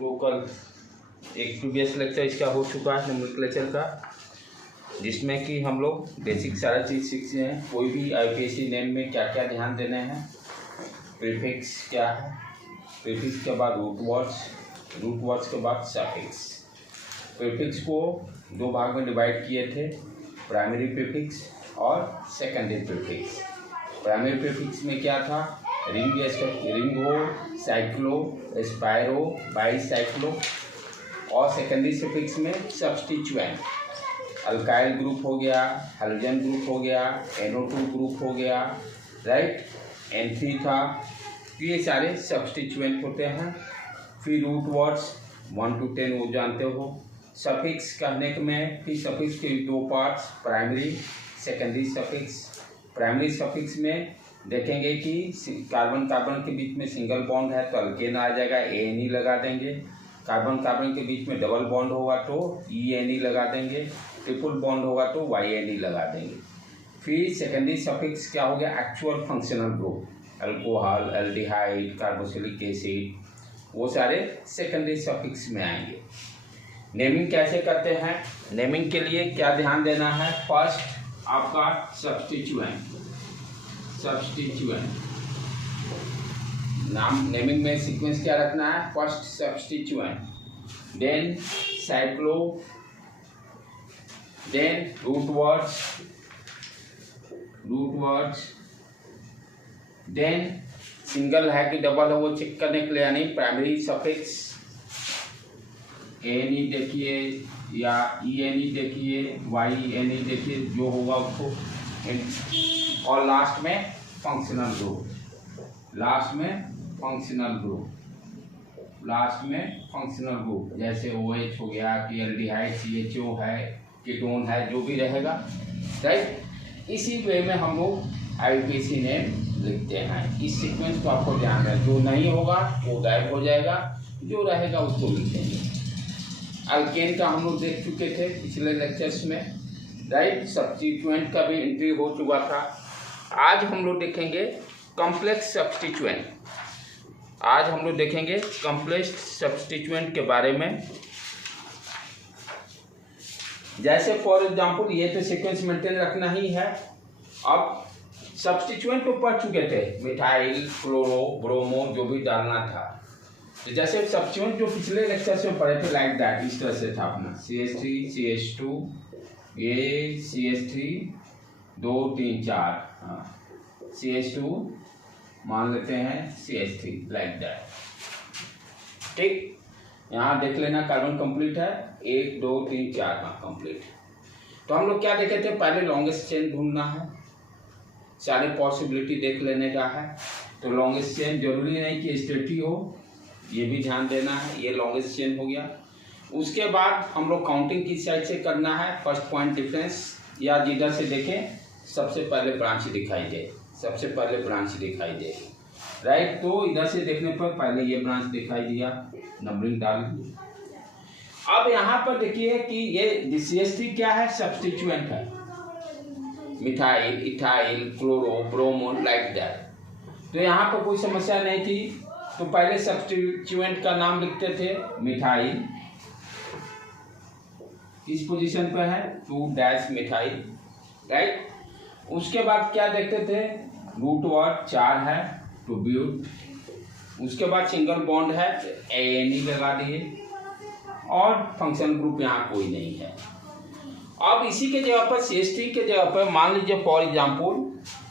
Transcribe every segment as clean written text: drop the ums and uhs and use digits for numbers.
Local एक previous lecture इसका हो चुका है नोमेनक्लेचर का, जिसमें कि हम लोग बेसिक सारा चीज़ सीखे हैं। कोई भी आईपीएससी नेम में क्या क्या ध्यान देने हैं, प्रीफिक्स क्या है, प्रीफिक्स के बाद रूट वर्ड्स के बाद सफिक्स। प्रीफिक्स को दो भाग में डिवाइड किए थे, प्राइमरी प्रीफिक्स और सेकेंडरी प्रीफिक्स। प्राइमरी प्रीफिक्स में क्या था, रिंगो, साइक्लो, स्पायरो, बाईसाइक्लो। और सेकेंडरी सफिक्स में सब्स्टिट्यूएंट, अल्काइल ग्रुप हो गया, हैलोजन ग्रुप हो गया, NO2 ग्रुप हो गया, राइट, N3 था। ये सारे सब्स्टिट्यूएंट होते हैं। फिर रूट वर्ड्स 1 to 10 वो जानते हो। सफिक्स कहने में फिर सफिक्स के दो parts, primary secondary suffix. Primary suffix में देखेंगे कि कार्बन कार्बन के बीच में सिंगल बॉन्ड है तो अल्केन आ जाएगा, ANE लगा देंगे। कार्बन कार्बन के बीच में डबल बॉन्ड होगा तो ENE लगा देंगे, ट्रिपल बॉन्ड होगा तो YNE लगा देंगे। फिर सेकेंडरी सफिक्स क्या हो गया, actual functional group, alcohol, aldehyde, carboxylic acid, वो सारे सेकेंडरी सफिक्स में आएंगे। नेमिंग कैसे करते हैं, नेमिंग के लिए क्या ध्यान देना है, फर्स्ट आपका सब्स्टिट्यूएंट नाम। नेमिंग में सीक्वेंस क्या रखना है, first substituent, then cyclo, then root words, then single है कि डबल है वो चेक करने के लिए, यानी प्राइमरी सफिक्स ANE देखिए या ENE देखिए, YNE देखिए, जो होगा उसको। और लास्ट में फंक्शनल ग्रुप, जैसे OH हो गया कि एल्डिहाइड CHO है, कीटोन है, जो भी रहेगा, राइट। इसी वे में हम लोग आईपीएससी नेम लिखते हैं। इस सीक्वेंस को आपको ध्यान रखना, जो नहीं होगा वो गायब हो जाएगा, जो रहेगा उसको लिखेंगे। अल्केन का हम लोग देख चुके थे पिछले लेक्चर्स में, राइट। सब्स्टिट्यूएंट का भी एंट्री हो चुका था। आज हम लोग देखेंगे कॉम्प्लेक्स सब्स्टिट्यूएंट। आज हम लोग देखेंगे कॉम्प्लेक्स सब्स्टिट्यूएंट के बारे में। जैसे फॉर एग्जांपल ये तो सीक्वेंस मेंटेन रखना ही है। अब सब्स्टिट्यूएंट तो पढ़ चुके थे, मिथाइल, क्लोरो, ब्रोमो, जो भी डालना था। तो जैसे सब्स्टिट्यूएंट जो पिछले लेक्चर से पढ़े थे, लाइक दैट, इस तरह से था अपना CH3, CH2, ये CH3, 2 3 4, हाँ, CH2 मान लेते हैं, CH3, लाइक दैट, ठीक। यहाँ देख लेना कार्बन कंप्लीट है, 1 2 3 4, हाँ कंप्लीट। तो हम लोग क्या देखे थे, पहले लॉन्गेस्ट चेन ढूंढना है, सारे पॉसिबिलिटी देख लेने का है। तो लॉन्गेस्ट चेन जरूरी नहीं कि स्ट्रेट ही हो, ये भी ध्यान देना है। ये लॉन्गेस्ट चेन हो गया। उसके बाद हम लोग काउंटिंग किस साइड से करना है, फर्स्ट पॉइंट डिफरेंस, या जिधर से देखें सबसे पहले ब्रांच दिखाई दे, राइट। तो इधर से देखने पर पहले ये ब्रांच दिखाई दिया, नंबरिंग डाल दी। अब यहाँ पर देखिए कि ये CH3 क्या है, सब्स्टिट्यूएंट है, methyl, ethyl, chloro, bromo, like that. तो यहाँ पर कोई समस्या नहीं थी। तो पहले सब्स्टिट्यूएंट का नाम लिखते थे, मिथाइल किस पोजीशन पे है, 2' मिथाइल, राइट। उसके बाद क्या देखते थे, रूट वर्ड 4 है, टू ब्यूट। उसके बाद सिंगल बॉन्ड है, ANE लगा दिए, और फंक्शन ग्रुप यहाँ कोई नहीं है। अब इसी के जगह पर CH3 के जगह पर मान लीजिए फॉर एग्जांपल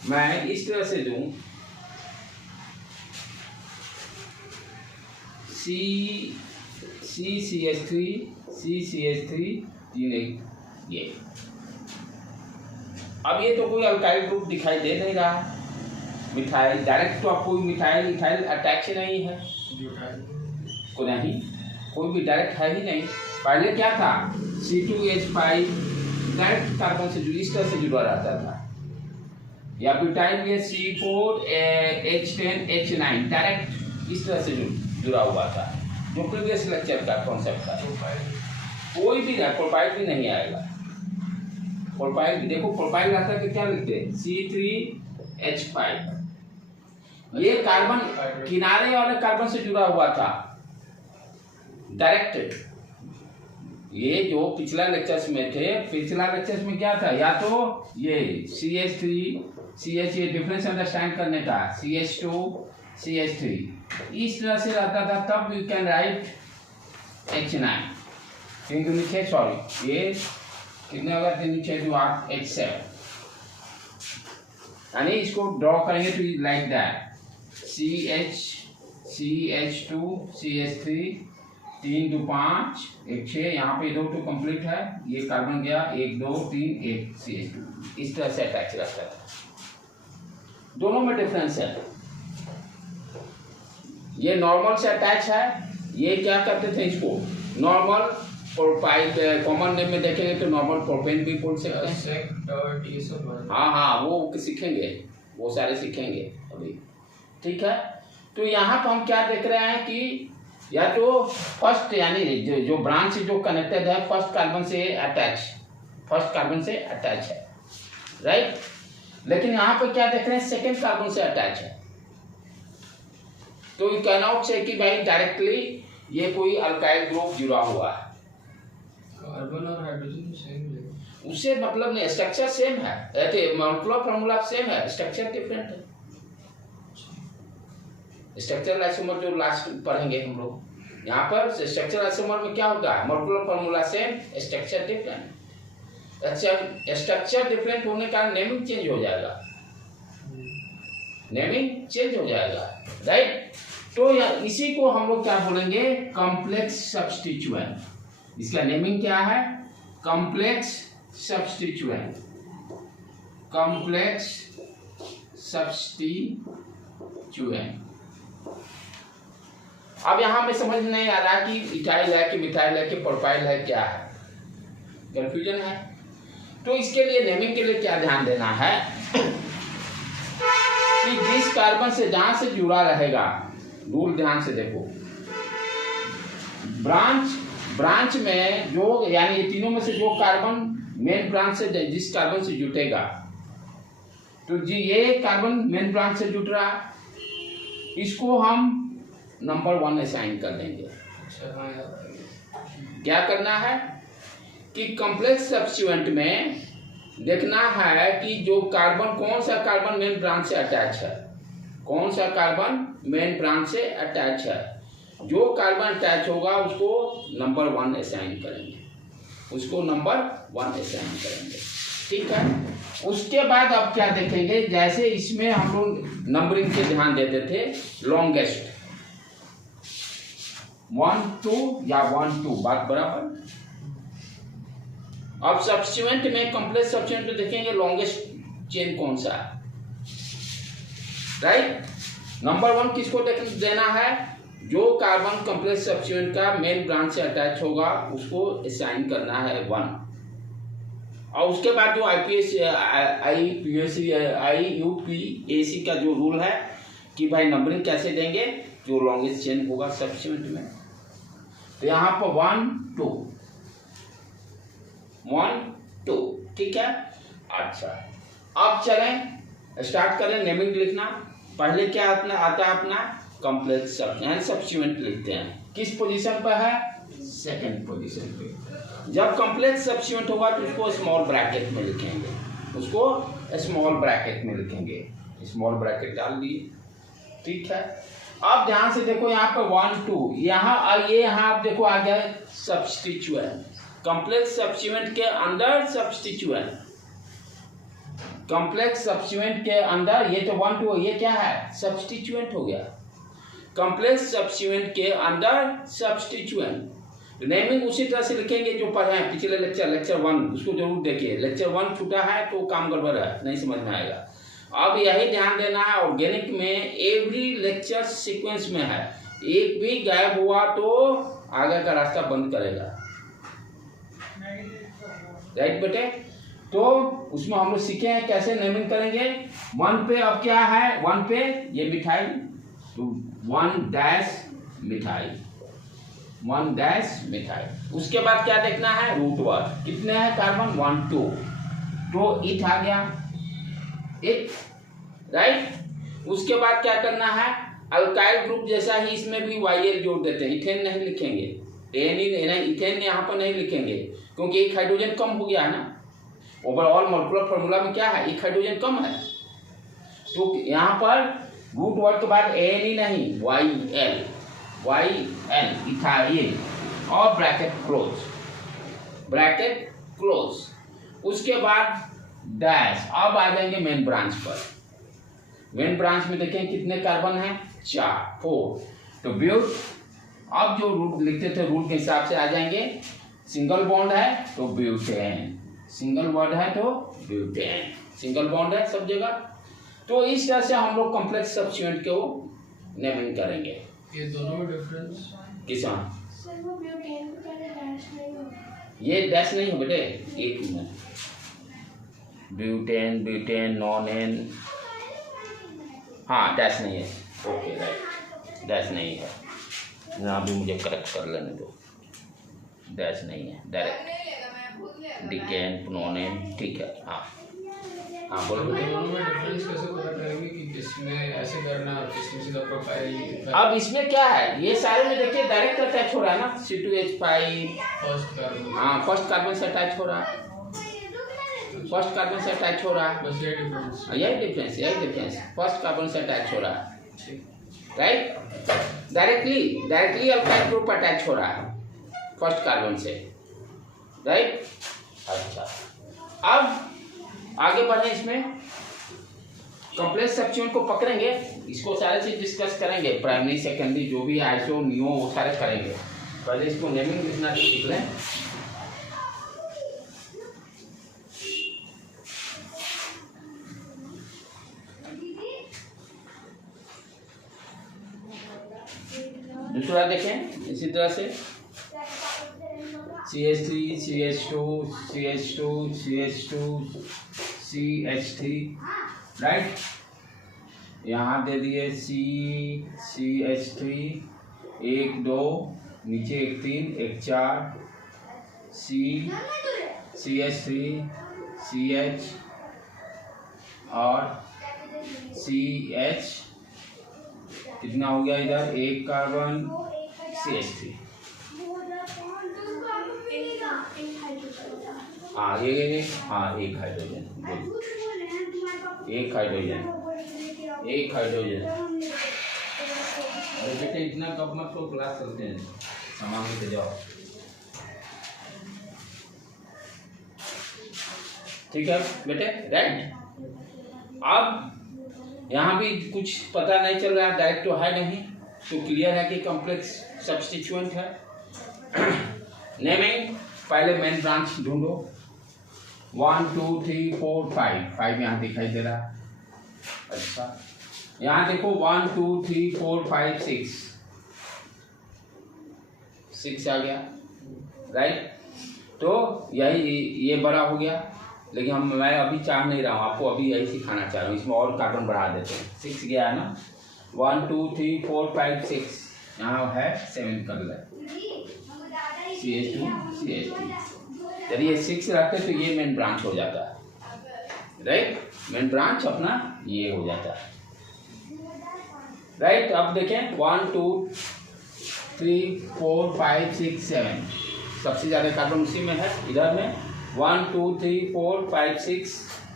मैं इस तरह से दूं, CCH3 ये। अब ये तो कोई अल्काइल ग्रुप दिखाई दे नहीं रहा है, मिथाइल डायरेक्ट, तो आप कोई मिथाइल इथाइल अटैच नहीं है, कोई भी डायरेक्ट है ही नहीं। पहले क्या था, C2H5 डायरेक्ट कार्बन से इस तरह से जुड़ा रहता था, या ब्यूटाइल में C4H10H9 डायरेक्ट इस तरह से जुड़ा हुआ था, जो प्रीवियस लेक्चर का कॉन्सेप्ट था। कोई भी प्रोपाइल भी नहीं आएगा। प्रोपाइल भी देखो, प्रोपाइल रहता है कि क्या लिखते हैं, C3H5। ये कार्बन किनारे वाले कार्बन से जुड़ा हुआ था, डायरेक्ट ये जो पिछला लेक्चर्स में थे, पिछला लेक्चर्स में क्या था, या तो ये CH3 CH, ये डिफरेंस अंडरस्टैंड करने का, CH2 CH3 इस तरह से रहता था, तब यू कैन राइट H9 3 दूनी 6, सॉरी ये कितने होगा 3 दूनी 6 8 H7, यानी इसको ड्रॉ करेंगे तो like that CH CH2 CH3 3 2 5 1 6, यहाँ पे 2 2 कंप्लीट है, ये कार्बन गया 1 2 3 1 CH2, इस तरह से अटैच रहता है। दोनों में डिफरेंस है, ये नॉर्मल से अटैच है, ये क्या करते थे इसको नॉर्मल प्रोपाइल, कॉमन नेम में देखेंगे तो नॉर्मल प्रोपेन भी बोल सकते हैं। हाँ वो सीखेंगे, वो सारे सीखेंगे अभी, ठीक है। तो यहाँ पर हम क्या देख रहे हैं कि या तो फर्स्ट यानी जो ब्रांच जो कनेक्टेड है फर्स्ट कार्बन से अटैच है, राइट। लेकिन यहाँ पर क्या देख रहे हैं सेकेंड कार्बन से अटैच है, तो यू कैन नॉट से कि भाई डायरेक्टली ये कोई अल्काइल ग्रुप जुड़ा हुआ है। कार्बन और हाइड्रोजन सेम है, उससे मतलब नहीं, स्ट्रक्चर सेम है, मॉलिक्यूलर फार्मूला सेम है, स्ट्रक्चर डिफरेंट है। स्ट्रक्चरल आइसोमर जो लास्ट पढ़ेंगे हम लोग, यहाँ पर स्ट्रक्चरल आइसोमर में क्या होता है, molecular formula same, structure different. अच्छा, स्ट्रक्चर डिफरेंट होने का नेमिंग चेंज हो जाएगा, राइट। तो इसी को हम लोग क्या बोलेंगे, कॉम्प्लेक्स सब्स्टिट्यूएंट। इसका नेमिंग क्या है, कॉम्प्लेक्स सब्स्टिट्यूएंट, अब यहाँ पे समझ नहीं आ रहा कि इथाइल है कि मिथाइल है कि प्रोपाइल है, क्या है, कंफ्यूजन है। तो इसके लिए नेमिंग के लिए क्या ध्यान देना है कि जिस कार्बन से जहां से जुड़ा रहेगा, रूल ध्यान से देखो, ब्रांच में जो यानी ये तीनों में से जो कार्बन मेन ब्रांच से जिस कार्बन से जुटेगा, तो जी ये कार्बन मेन ब्रांच से जुट रहा है, इसको हम नंबर 1 असाइन कर देंगे। क्या करना है कि कॉम्प्लेक्स सब्स्टिट्यूएंट में देखना है कि जो कार्बन, कौन सा कार्बन मेन ब्रांच से अटैच है, जो कार्बन अटैच होगा उसको नंबर 1 असाइन करेंगे, ठीक है। उसके बाद अब क्या देखेंगे, जैसे इसमें हम लोग नंबरिंग के ध्यान देते थे, लॉन्गेस्ट 1 2 या 1 2, बात बराबर। अब सब्स्टिट्यूएंट में, कॉम्प्लेक्स सब्स्टिट्यूएंट में देखेंगे लॉन्गेस्ट चेन कौन सा है, राइट। नंबर 1 किसको देना है, जो कार्बन कॉम्प्लेक्स सब्स्टिट्यूएंट का मेन ब्रांच से अटैच होगा उसको असाइन करना है 1। और उसके बाद जो IUPAC का जो रूल है कि भाई नंबरिंग कैसे देंगे, जो लॉन्गेस्ट चेन होगा सब्स्टिट्यूएंट में, तो यहाँ पर 1 2, ठीक है। अच्छा, अब चलें स्टार्ट करें नेमिंग लिखना। पहले क्या आता है अपना कॉम्प्लेक्स सब्स्टिट्यूएंट लिखते हैं, किस पोजीशन पर है, सेकंड पोजीशन पे। जब कॉम्प्लेक्स सब्स्टिट्यूएंट होगा तो उसको स्मॉल ब्रैकेट में लिखेंगे, स्मॉल ब्रैकेट डाल दिए, ठीक है। अब ध्यान से देखो यहाँ पे 1 2, यहाँ आप देखो आ गया सब्स्टिट्यूएंट, कॉम्प्लेक्स सब्स्टिट्यूएंट के अंदर सब्स्टिट्यूएंट, ये तो 1 2, ये क्या है, सब्स्टिट्यूएंट हो गया। कॉम्प्लेक्स सब्स्टिट्यूएंट के अंदर सब्स्टिट्यूएंट, नेमिंग उसी तरह से लिखेंगे जो पढ़े हैं पिछले लेक्चर 1, उसको जरूर देखिए। लेक्चर 1 छूटा है तो काम गड़बड़ है, नहीं समझ में आएगा। अब यही ध्यान देना है, ऑर्गेनिक में एवरी लेक्चर सीक्वेंस में है, एक भी गायब हुआ तो आगे का रास्ता बंद करेगा, राइट बेटे। तो उसमें हम लोग सीखे हैं कैसे नेमिंग करेंगे। 1 पे अब क्या है, 1 पे ये मिथाइल, तो 1' मिथाइल। उसके बाद क्या देखना है, रूट वर्ड, कितने हैं कार्बन, 1 2, तो इथ आ गया, राइट। उसके बाद क्या करना है, अल्काइल ग्रुप जैसा ही इसमें भी YL जोड़ देते हैं, इथेन नहीं लिखेंगे, एनिन इथेन यहाँ पर नहीं लिखेंगे क्योंकि एक हाइड्रोजन कम हो गया है ना। ओवरऑल मॉलिक्यूलर फार्मूला में क्या है, एक हाइड्रोजन कम है, तो यहाँ पर रूट वर्ड के बाद एन ही नहीं, वाई एल इथाइल और ब्रैकेट क्लोज। उसके बाद डैश। अब आ जाएंगे मेन ब्रांच पर। मेन ब्रांच में देखें कितने कार्बन है, 4 तो ब्यूट। अब जो रूट लिखते थे रूट के हिसाब से आ जाएंगे। सिंगल बॉन्ड है तो ब्यूटेन, सिंगल वर्ड है तो ब्यूटेन, सिंगल बॉन्ड है सब जगह। तो इस तरह से हम लोग कॉम्प्लेक्स सब्स्टिट्यूएंट को नेमिंग करेंगे। ये दोनों में डिफरेंस किसान ये डैश नहीं है बेटे, एक मिनट, ब्यूटेन नॉन एन, हाँ डैश नहीं है, ओके राइट, डैश नहीं है, यहाँ भी मुझे करेक्ट कर लेने दो, डैश नहीं है, डायरेक्ट डिकेन प्रोनेन, ठीक है। हाँ बोलो। दोनों में डिफरेंस कैसे पता करेंगे कि किसमें ऐसे करना और किसमें सीधा प्रोफाइल? अब इसमें क्या है, ये सारे में देखिए डायरेक्ट अटैच हो रहा है ना, C2H5 फर्स्ट कार्बन, हाँ फर्स्ट कार्बन से अटैच हो रहा है, फर्स्ट कार्बन से अटैच हो रहा है, बस ये डिफरेंस, यही डिफरेंस, फर्स्ट कार्बन से अटैच हो रहा है, right. Directly alkyl group attach हो रहा है फर्स्ट कार्बन से, राइट। अच्छा अब आगे बढ़े, इसमें कॉम्प्लेक्स सब्स्टिट्यूएंट को पकड़ेंगे, इसको सारे चीज डिस्कस करेंगे, प्राइमरी सेकेंडरी जो भी आइसो नियो वो सारे करेंगे। पहले इसको नेमिंग लिखना सीख लें। दूसरा देखें इसी तरह से CH3 CH2 CH3 राइट। यहाँ दे दिए CH3 1 2 नीचे 1 3 1 4 CH3 CH और CH कितना हो गया इधर, 1 कार्बन CH3, हाँ ये हाँ एक हाइड्रोजन, अरे बेटे इतना कब मत तो क्लास चलते हैं, सामान लेके जाओ, ठीक है बेटे, राइट। अब यहाँ भी कुछ पता नहीं चल रहा है, डायरेक्ट तो है नहीं, तो क्लियर है कि कॉम्प्लेक्स सब्स्टिट्यूएंट है। नेमिंग, पहले मेन ब्रांच ढूंढो, 1 2 3 4 5 यहाँ दिखाई दे रहा है। अच्छा यहाँ देखो 1 2 3 4 5 6 आ गया, राइट। तो यही ये बड़ा हो गया, लेकिन मैं अभी चाह नहीं रहा हूँ, आपको अभी यही सिखाना चाह रहा हूँ, इसमें और कार्बन बढ़ा देते हैं। 6 गया है ना, 1 2 3 4 5 6, यहाँ है 7 कर ले, CH2 चलिए 6 रखते तो ये मेन ब्रांच हो जाता है, राइट। मेन ब्रांच अपना ये हो जाता है, राइट। अब देखें 1 2 3 4 5 6 7, सबसे ज़्यादा कार्बन उसी में है, इधर में 1 2 3 4 5 6,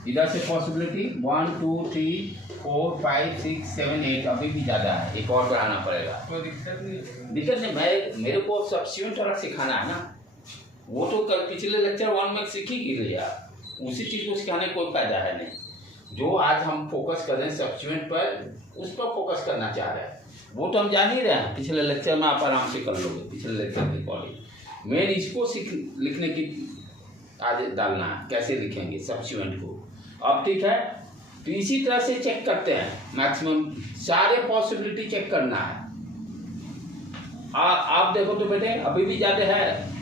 इधर से पॉसिबिलिटी 1 2 3 4 5 6 7 8, अभी भी ज़्यादा है, एक और बढ़ाना पड़ेगा। कोई दिक्कत नहीं, मेरे को सब्स्टिट्यूएंट वाला सिखाना है ना, वो तो कल पिछले लेक्चर 1 में सीख ही गए यार, उसी चीज़ को सिखाने कोई फायदा है नहीं। जो आज हम फोकस कर रहे हैं सब्स्टिट्यूएंट पर, उस पर फोकस करना चाह रहे हैं, वो तो हम जान ही रहे हैं, पिछले लेक्चर में आप आराम से कर लोगे, पिछले लेक्चर के अकॉर्डिंग। मेन इसको लिखने की आज डालना है, कैसे लिखेंगे सब्स्टिट्यूएंट को। अब ठीक है, तो इसी तरह से चेक करते हैं, मैक्सिमम सारे पॉसिबिलिटी चेक करना है। आप देखो तो बेटे अभी भी ज़्यादा है,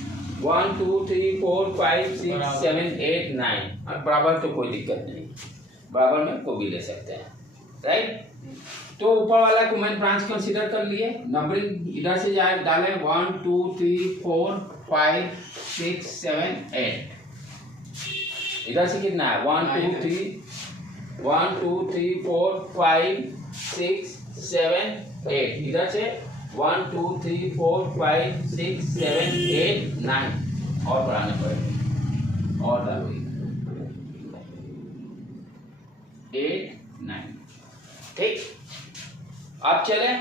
1 2 3 4 5 6 7 8 9, और बराबर तो कोई दिक्कत नहीं, बराबर में को भी ले सकते हैं, राइट। तो ऊपर वाला को मेन ब्रांच कंसीडर कर लिए, नंबरिंग इधर से जाए डालें 1 2 3 4 5 6 7 8, इधर से कितना है 1 2 3 4 5 6 7 8, इधर से 1 2 3 4 5 6 7 8 9 और बढ़ाने पड़ेंगे और डालोगे 8 9। ठीक, अब चले।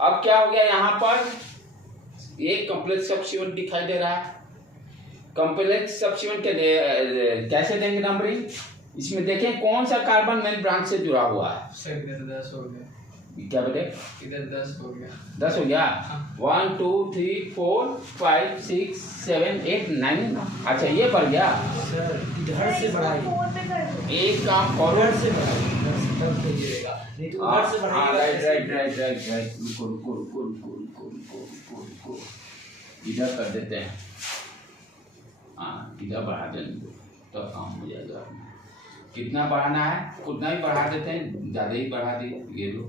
अब क्या हो गया, यहाँ पर एक कॉम्प्लेक्स सब्स्टिट्यूएंट दिखाई दे रहा है। कॉम्प्लेक्स सब्स्टिट्यूएंट कैसे देंगे नंबरिंग, इसमें देखें कौन सा कार्बन मेन ब्रांच से जुड़ा हुआ है। सर इधर 10 हो गया, क्या बेटे, इधर 10 हो गया। 10 हो गया। हाँ। 1 2 3 4 5 6 7 8 9। अच्छा ये बढ़ गया सर, इधर से बढ़ाइए, एक काम करो, इधर से बढ़ाइए, इधर से तब तो गिरेगा, नहीं तो उधर से बढ़ाइएगा। राइट रुको, इधर कर देते हैं। हाँ इधर बढ़ा देंगे तब काम हो जाएगा। कितना बढ़ाना है उतना ही बढ़ा देते हैं, ज़्यादा ही बढ़ा दिए, ये लो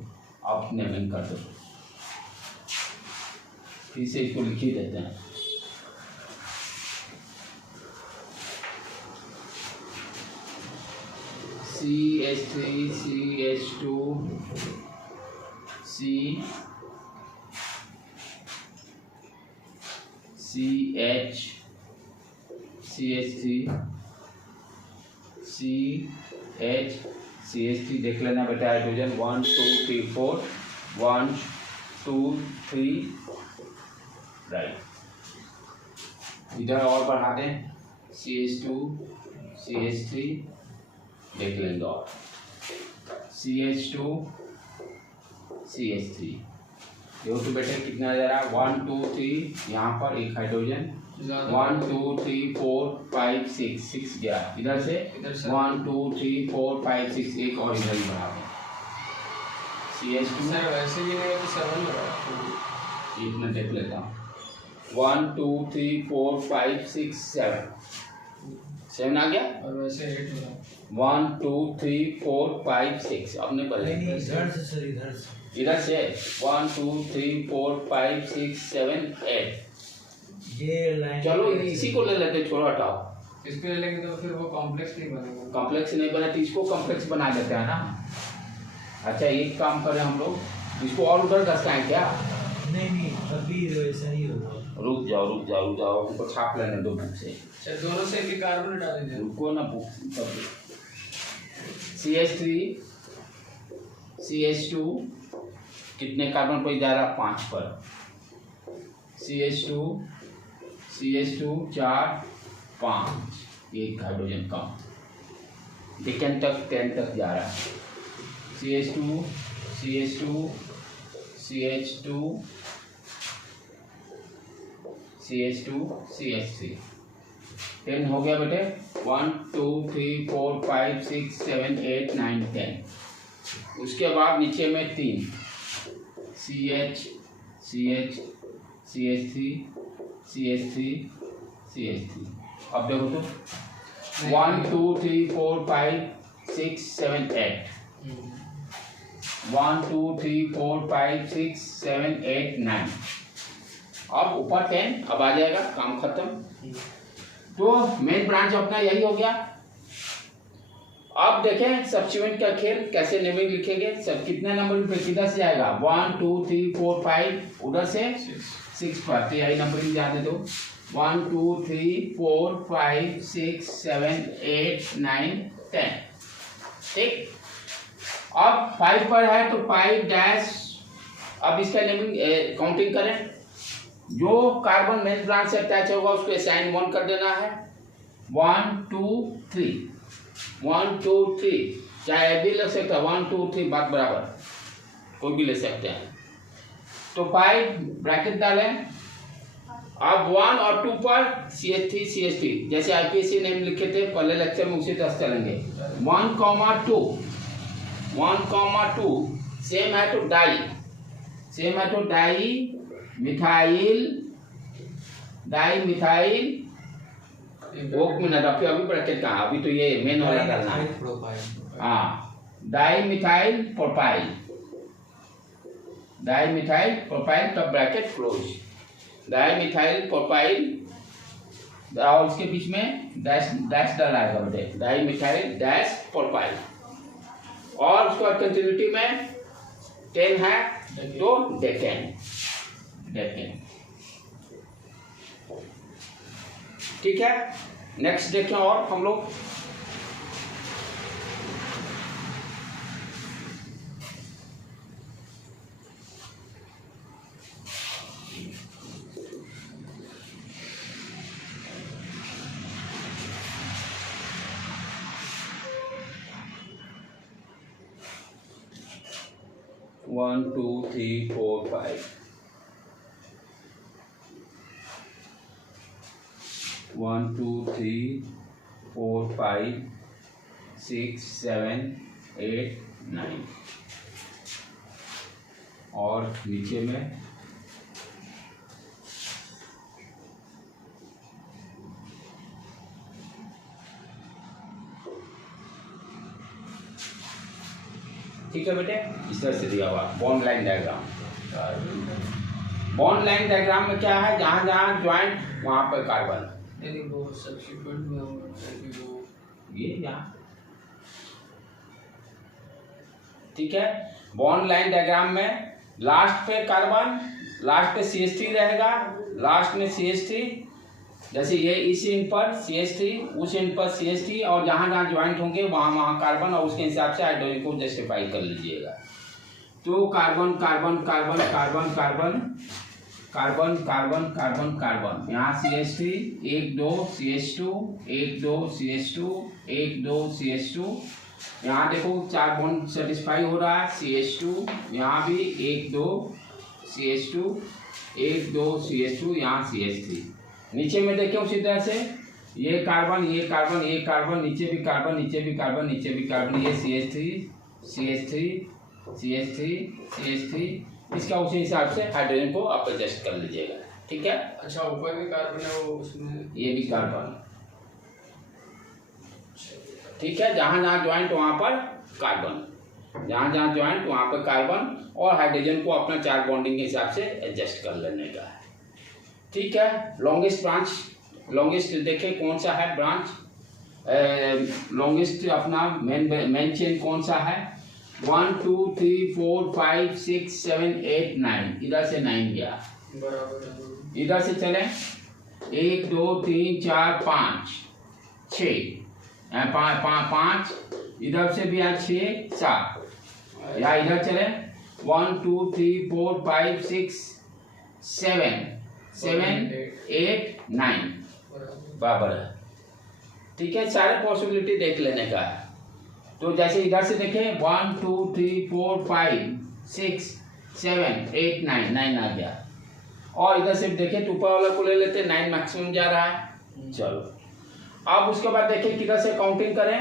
अब नेमिंग कर दो, फिर से इसको लिख ही देते हैं। CH3 CH2 CH CH3 CH देख लेना बेटा, हाइड्रोजन 1 2 3 4 1 2 3 राइट। इधर और बढ़ा दें CH2 CH3 देख लेंगे और CH2 CH3 ये तो बेटे कितना जा रहा है 1 2 3, यहाँ पर एक हाइड्रोजन 1 2 3 4 5 6 गया, इधर से 1 2 3 4 5 6 एक और इधर ही बढ़ा दें CH2। सर वैसे भी नहीं तो 7 लगा, एक मिनट देख लेता हूँ 1 2 3 4 5 6 7 आ गया, और वैसे 8 लगा। 1 2 3 4 5 6 अब नहीं बढ़े, नहीं, इधर से सर, इधर से, इधर से 1 2 3 4 5 6 7 8। ये लाइन चलो इसी को ले लेते, छोड़ो हटाओ, इस पे ले लेंगे तो फिर वो कॉम्प्लेक्स नहीं बनेगा। कॉम्प्लेक्स नहीं बना तो इसको कॉम्प्लेक्स बना देते हैं ना। अच्छा एक काम करें हम लोग, इसको और उधर धसकाएं क्या। नहीं, अभी वैसा ही होगा। रुक जाओ उनको छाप लेने दो बुक से। अच्छा दोनों से भी कार्बन डाल दीजिए। रुको ना बुक सब। CH3 CH2 कितने कार्बन पर जा रहा, 5 पर। CH2 4 5, एक हाइड्रोजन कम, डिकेन तक 10 तक जा रहा है। CH2 CH3 10 हो गया बेटे। 1 2 3 4 5 6 7 8 9 10। उसके बाद नीचे में 3 CH3 अब देखो तो 1 2 3 4 5 6 7 8 1 2 3 4 5 6 7 8 9। अब ऊपर 10 अब आ जाएगा, काम खत्म। तो मेन ब्रांच अपना यही हो गया। अब देखें सब्स्टिट्यूएंट का खेल कैसे नेमिंग लिखेंगे, सब कितने नंबर पे किधर से आएगा 1 2 3 4 5 उधर से 6 पर, तो यही नंबरिंग जाने दो 1 2 3 4 5 6 7 8 9 10। ठीक, अब 5 पर है तो 5 डैश। अब इसका नेमिंग काउंटिंग करें, जो कार्बन मेन ब्रांच से अटैच होगा उसको साइन 1 कर देना है। 1 2 3 1 2 3, चाहे भी लग सकता है 1 2 3 बात बराबर, कोई भी ले सकते हैं। तो 5 ब्रैकेट डालें। अब 1 और 2 पर CH3 CH3 जैसे IPSC नेम लिखे थे पहले लेक्चर में उसी तरह चलेंगे। 1 2 सेम है तो डाई मिथाइल एक मिनट, अभी ब्रैकेट कहाँ, अभी तो ये मेन वाला डालना है। हाँ, डाई मिथाइल प्रोपाइल तब bracket close. Di methyl propyl और उसके बीच में डैश डाला है बेटे, डाई मिथाइल डैश प्रोपाइल। और उसके बाद कंटिन्यूटी में 10 है तो डेकेन, डेकेन। ठीक है, नेक्स्ट देखें और हम लोग। One two three four five, 1 2 3 4 5 6 7 8 9 और नीचे में ठीक है बेटे, इस तरह से दिया हुआ bond line diagram. Bond line diagram में क्या है, जहां जहां ज्वाइंट वहां पर कार्बन, नहीं वो सब्स्टिट्यूट में वो ये यहाँ। ठीक है, बॉन्ड लाइन डायग्राम में लास्ट पे कार्बन, लास्ट पे CH3 रहेगा, लास्ट में CH3, जैसे ये इस एंड पर CH3, उस एंड पर CH3, और जहाँ जहाँ ज्वाइंट होंगे वहाँ वहाँ कार्बन, और उसके हिसाब से हाइड्रोजन को जस्टिफाई कर लीजिएगा। तो carbon carbon carbon carbon carbon carbon carbon carbon carbon, यहाँ CH3 1 2 CH2 1 2 CH2 1 2 CH2, यहाँ देखो 4 बॉन्ड सेटिस्फाई हो रहा है, CH2 यहाँ भी 1 2 CH2 1 2 CH2, यहाँ CH3। नीचे में देखें उसी तरह से, ये कार्बन ये कार्बन ये कार्बन, नीचे भी कार्बन नीचे भी कार्बन नीचे भी कार्बन, ये CH3 CH3 CH3 CH3, इसका उसी हिसाब से हाइड्रोजन को आप एडजस्ट कर लीजिएगा। ठीक है, अच्छा ऊपर भी कार्बन है वो उसमें, ये भी कार्बन। ठीक है, जहां जहां ज्वाइंट वहां पर कार्बन, जहां जहां ज्वाइंट वहां पर कार्बन, और हाइड्रोजन को अपना 4 बॉन्डिंग के हिसाब से एडजस्ट कर लेने का है। ठीक है, लॉन्गेस्ट ब्रांच, लॉन्गेस्ट देखें कौन सा है ब्रांच, लॉन्गेस्ट अपना मेन चेन कौन सा है, 1 2 3 4 5 6 7 8 9, इधर से 9 गया, बराबर इधर से चले 1 2 3 4 5 6 5, इधर से भी यहाँ 6 7, या इधर चले 1 2 3 4 5 6 7 8 9 बराबर है। ठीक है, सारे पॉसिबिलिटी देख लेने का है। तो जैसे इधर से देखें 1 2 3 4 5 6 7 8 9, 9 आ गया, और इधर से देखें तो ऊपर वाला को ले लेते, 9 मैक्सिमम जा रहा है। चलो अब उसके बाद देखें किधर से काउंटिंग करें,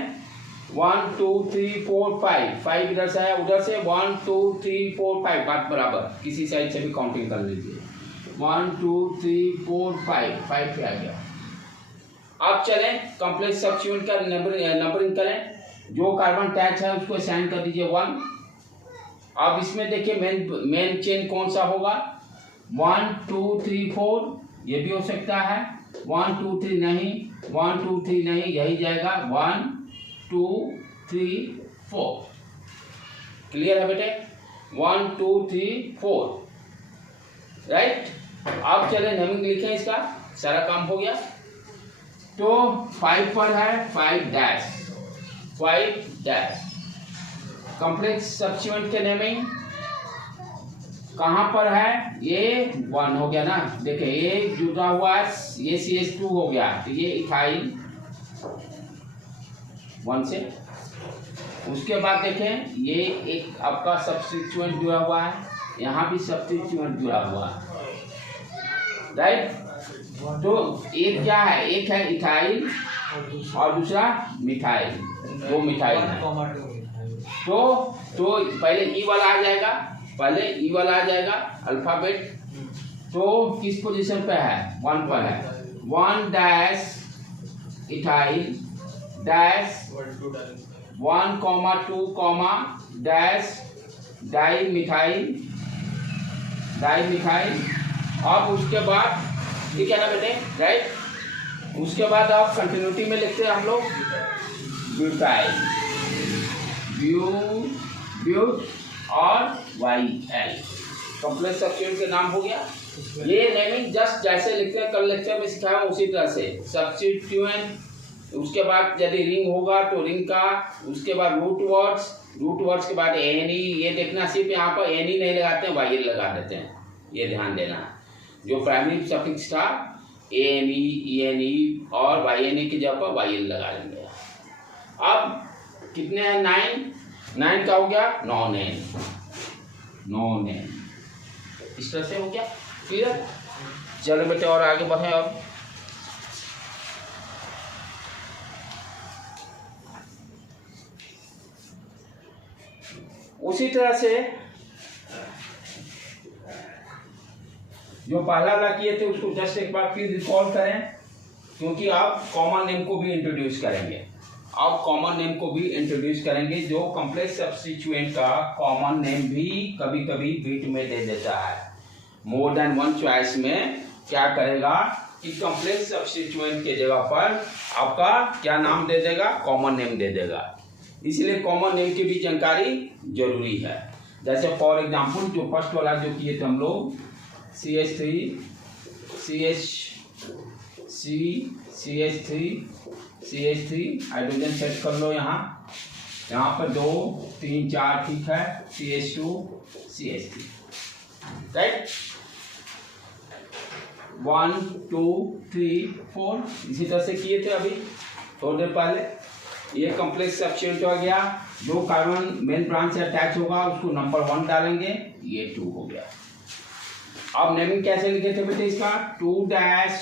1 2 3 4 5 इधर से है, उधर से 1 2 3 4 5, बात बराबर, किसी साइड से भी काउंटिंग कर लीजिए, 1 2 3 4 5 पे आ गया। अब चलें कॉम्प्लेक्स सब्स्टिट्यूएंट का नंबरिंग करें, जो कार्बन अटैच है उसको असाइन कर दीजिए 1। अब इसमें देखिए मेन चेन कौन सा होगा, 1 2 3 4, ये भी हो सकता है, 1 2 3 नहीं, 1 2 3 नहीं, यही जाएगा 1 2 3 4। क्लियर है बेटे, 1 2 3 4, राइट। अब चले नेमिंग लिखें, इसका सारा काम हो गया। तो 5 पर है 5 डैश, कॉम्प्लेक्स सब्स्टिट्यूएंट के नेमिंग कहाँ पर है, ये 1 हो गया ना, देखिए ये जुड़ा हुआ है, ये CH2 हो गया, तो ये इथाइल 1 से। उसके बाद देखें ये एक आपका सब्स्टिट्यूएंट जुड़ा हुआ है, यहाँ भी सब्स्टिट्यूएंट जुड़ा हुआ है, राइट। तो एक क्या है, एक है इथाइल और दूसरा मिथाइल, 2 मिथाइल है। तो पहले ई वाला आ जाएगा, पहले ई वाला आ जाएगा अल्फाबेट। तो किस पोजीशन पे है, 1 पर है, 1 dash ethyl dash 1 2 dash di methyl. अब उसके बाद ठीक है ना बेटे, राइट। उसके बाद आप कंटिन्यूटी में लिखते हैं हम लोग ब्यूटाइल, ब्यूट और YL। कॉम्प्लेक्स सब्स्टिट्यूएंट का नाम हो गया। ये नेमिंग जस्ट जैसे लिखते हैं कल लेक्चर में सिखाया उसी तरह से। सब्स्टिट्यूएंट, उसके बाद यदि रिंग होगा तो रिंग का, उसके बाद रूट वर्ड्स के बाद ANE। ये देखना सिर्फ यहाँ पर ANE नहीं लगाते हैं, YL लगा देते हैं, ये ध्यान देना। जो प्राइमरी सफिक्स था ANE, ENE और YNE की जगह पर YL लगा लेंगे। अब कितने हैं? 9 का हो गया नॉन नेम। इस तरह से हो गया क्लियर। चलो बेटे और आगे बढ़े। अब उसी तरह से जो पहला वाला किए थे उसको जस्ट एक बार फिर रिकॉल करें, क्योंकि आप कॉमन नेम को भी इंट्रोड्यूस करेंगे। जो कॉम्प्लेक्स सब्स्टिट्यूएंट का कॉमन नेम भी कभी कभी बीट में दे देता है। मोर देन वन चॉइस में क्या करेगा कि कॉम्प्लेक्स सब्स्टिट्यूएंट के जगह पर आपका क्या नाम दे देगा? कॉमन नेम दे देगा। इसलिए कॉमन नेम की भी जानकारी जरूरी है। जैसे फॉर एग्जांपल जो फर्स्ट वाला जो किए थे हम लोग CH3 हाइड्रोजन सेट कर लो। यहाँ पर 2 3 4 ठीक है। CH2 CH3 right. 1 2 3 4 इसी तरह से किए थे अभी थोड़ी देर पहले। ये कॉम्प्लेक्स सब्स्टिट्यूएंट हो गया। जो कार्बन मेन ब्रांच से अटैच होगा उसको नंबर 1 डालेंगे, ये 2 हो गया। अब नेमिंग कैसे लिखे थे बेटे इसका? 2 डैश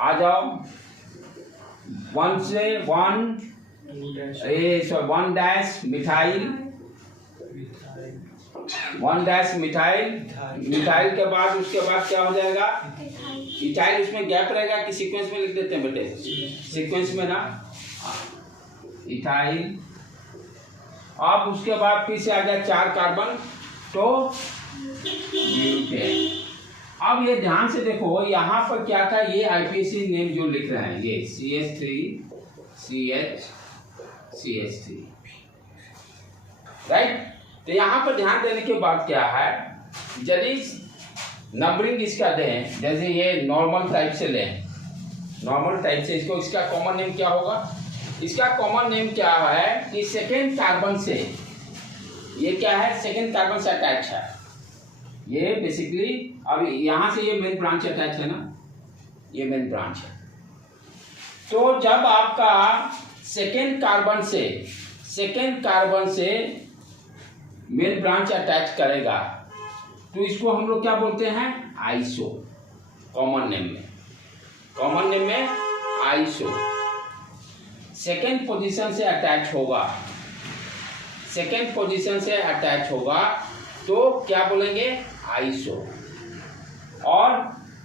आ जाओ 1 से 1 डैश मिथाइल, 1 डैश मिथाइल के बाद उसके बाद क्या हो जाएगा? इथाइल। उसमें गैप रहेगा कि सीक्वेंस में लिख देते हैं बेटे? सीक्वेंस में ना, इथाइल। अब उसके बाद फिर से आ गया 4 कार्बन तो ब्यूटेन। अब ये ध्यान से देखो यहाँ पर क्या था, ये आईपीसी नेम जो लिख रहे हैं ये CH3 राइट। तो यहाँ पर ध्यान देने की बात क्या है, यदि नंबरिंग इसका दें, जैसे ये नॉर्मल टाइप से लें, नॉर्मल टाइप से इसको, इसका कॉमन नेम क्या होगा? इसका कॉमन नेम क्या है कि सेकेंड कार्बन से, ये क्या है? सेकेंड कार्बन से अटैच है। ये बेसिकली अब यहाँ से ये मेन ब्रांच अटैच है ना, ये मेन ब्रांच है। तो जब आपका सेकेंड कार्बन से मेन ब्रांच अटैच करेगा तो इसको हम लोग क्या बोलते हैं? आइसो। कॉमन नेम में आइसो। सेकेंड पोजीशन से अटैच होगा तो क्या बोलेंगे? आइसो। और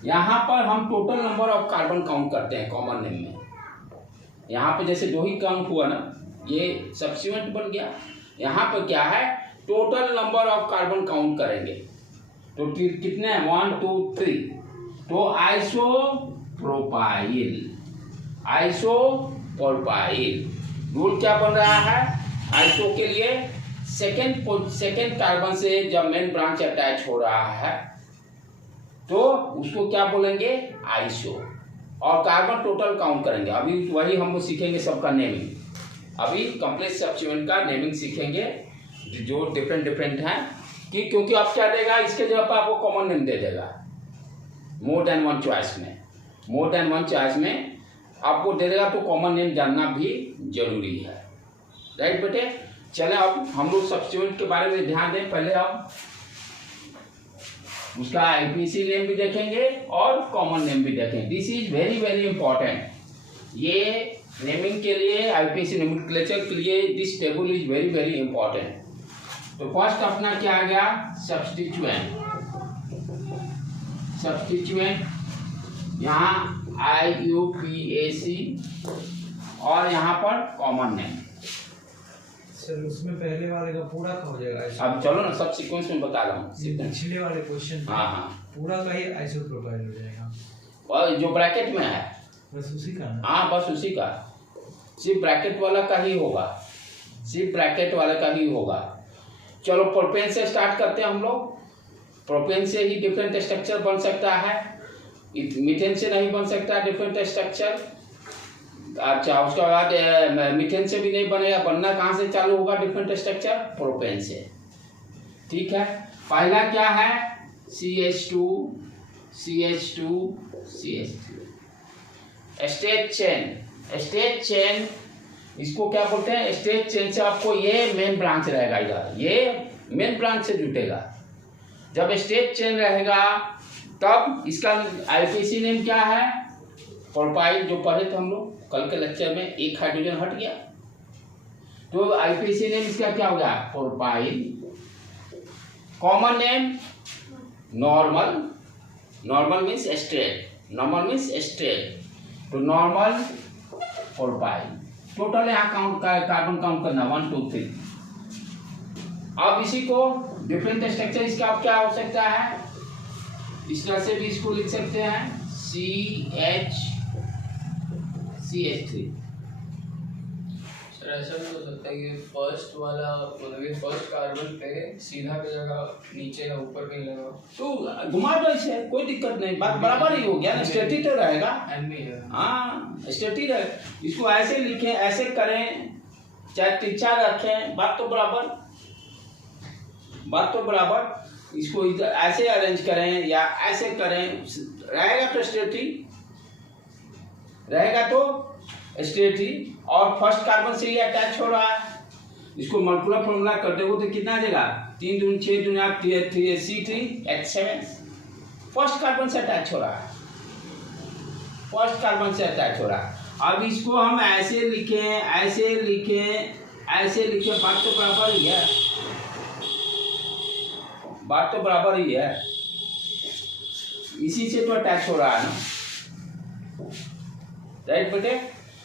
यहाँ पर हम total number of carbon count करते हैं कॉमन नेम में। यहाँ पे जैसे 2 ही काउंट हुआ ना, ये सब्स्टिट्यूएंट बन गया। यहाँ पर क्या है? Total number of carbon count करेंगे तो कितने हैं? 1 2 3। तो आइसोप्रोपाइल रूल क्या बन रहा है? आइसो के लिए सेकेंड कार्बन से जब मेन ब्रांच अटैच हो रहा है तो उसको क्या बोलेंगे? आइसो। और कार्बन टोटल काउंट करेंगे। अभी वही हम लोग सीखेंगे सबका नेमिंग। अभी कॉम्प्लेक्स सब्स्टिट्यूएंट का नेमिंग सीखेंगे जो डिफरेंट है कि, क्योंकि आप क्या देगा इसके जगह पर? आपको कॉमन नेम दे देगा। मोर देन वन चॉइस में आपको दे देगा, तो कॉमन नेम जानना भी जरूरी है। राइट बेटे। चले अब हम लोग सब्स्टिट्यूएंट के बारे में ध्यान दें। पहले अब उसका आईपीसी नेम भी देखेंगे और कॉमन नेम भी देखेंगे। This is very important. ये नेमिंग के लिए, आईपीसी नोमेनक्लेचर के लिए this table is very important. तो फर्स्ट अपना क्या आ गया? सब्स्टिट्यूएंट। यहाँ IUPAC और यहाँ पर कॉमन नेम। सर उसमें पहले वाले का पूरा हो जाएगा। अब चलो ना सब सीक्वेंस में बता रहा हूँ। पिछले वाले क्वेश्चन हाँ पूरा का ही आइसोप्रोपाइल हो जाएगा। और जो ब्रैकेट में है बस उसी का ना? हाँ बस उसी का, सिर्फ ब्रैकेट वाला का ही होगा। चलो प्रोपेन से स्टार्ट करते हैं हम लोग। प्रोपेन से ही डिफरेंट स्ट्रक्चर बन सकता है, मीथेन से नहीं बन सकता डिफरेंट स्ट्रक्चर। अच्छा, उसके बाद मीथेन से भी नहीं बनेगा, बनना कहाँ से चालू होगा डिफरेंट स्ट्रक्चर? प्रोपेन से। ठीक है, पहला क्या है? CH2 CH2 CH3 state chain. State chain इसको क्या बोलते हैं? स्टेट चेन से आपको ये मेन ब्रांच रहेगा, इधर ये मेन ब्रांच से जुटेगा। जब स्टेट चेन रहेगा तब इसका आईपीसी नेम क्या है? प्रोपाइल, जो पढ़े थे हम लोग कल के लेक्चर में, एक हाइड्रोजन हट गया तो आईपीसी नेम इसका क्या हो गया? Propyl. Common name normal. Normal means straight, normal means straight, तो नॉर्मल प्रोपाइल। टोटल यहाँ काउंट कार्बन काउंट करना 1 2 3। अब इसी को डिफरेंट स्ट्रक्चर इसका अब क्या हो सकता है? इस तरह से भी इसको लिख सकते हैं CH3। सर ऐसा भी हो सकता है कि फर्स्ट वाला मतलब फर्स्ट कार्बन पे सीधा की जगह नीचे या ऊपर कहीं लगा तो घुमा दो इसे, कोई दिक्कत नहीं, बात बराबर ही हो गया ना, स्टेट ही तो रहेगा। हाँ, स्टेट ही रहेगा। इसको ऐसे लिखें, ऐसे करें, चाहे तिरछा रखें, बात तो बराबर, बात तो बराबर। इसको इधर ऐसे अरेंज करें या ऐसे करें, रहेगा तो स्ट्रेट ही रहेगा, तो स्ट्रेट ही। और फर्स्ट कार्बन से ये अटैच हो रहा है, इसको मॉलिक्यूलर फॉर्मूला करते हो तो कितना आ जाएगा? 3 दूनी 6 दूनी 8 C3H7। फर्स्ट कार्बन से अटैच हो रहा है, फर्स्ट कार्बन से अटैच हो रहा है। अब इसको हम ऐसे लिखें, ऐसे लिखें, ऐसे लिखें, बात तो बराबर ही है, बात तो बराबर ही है। इसी से तो अटैच हो रहा है ना, राइट बेटे?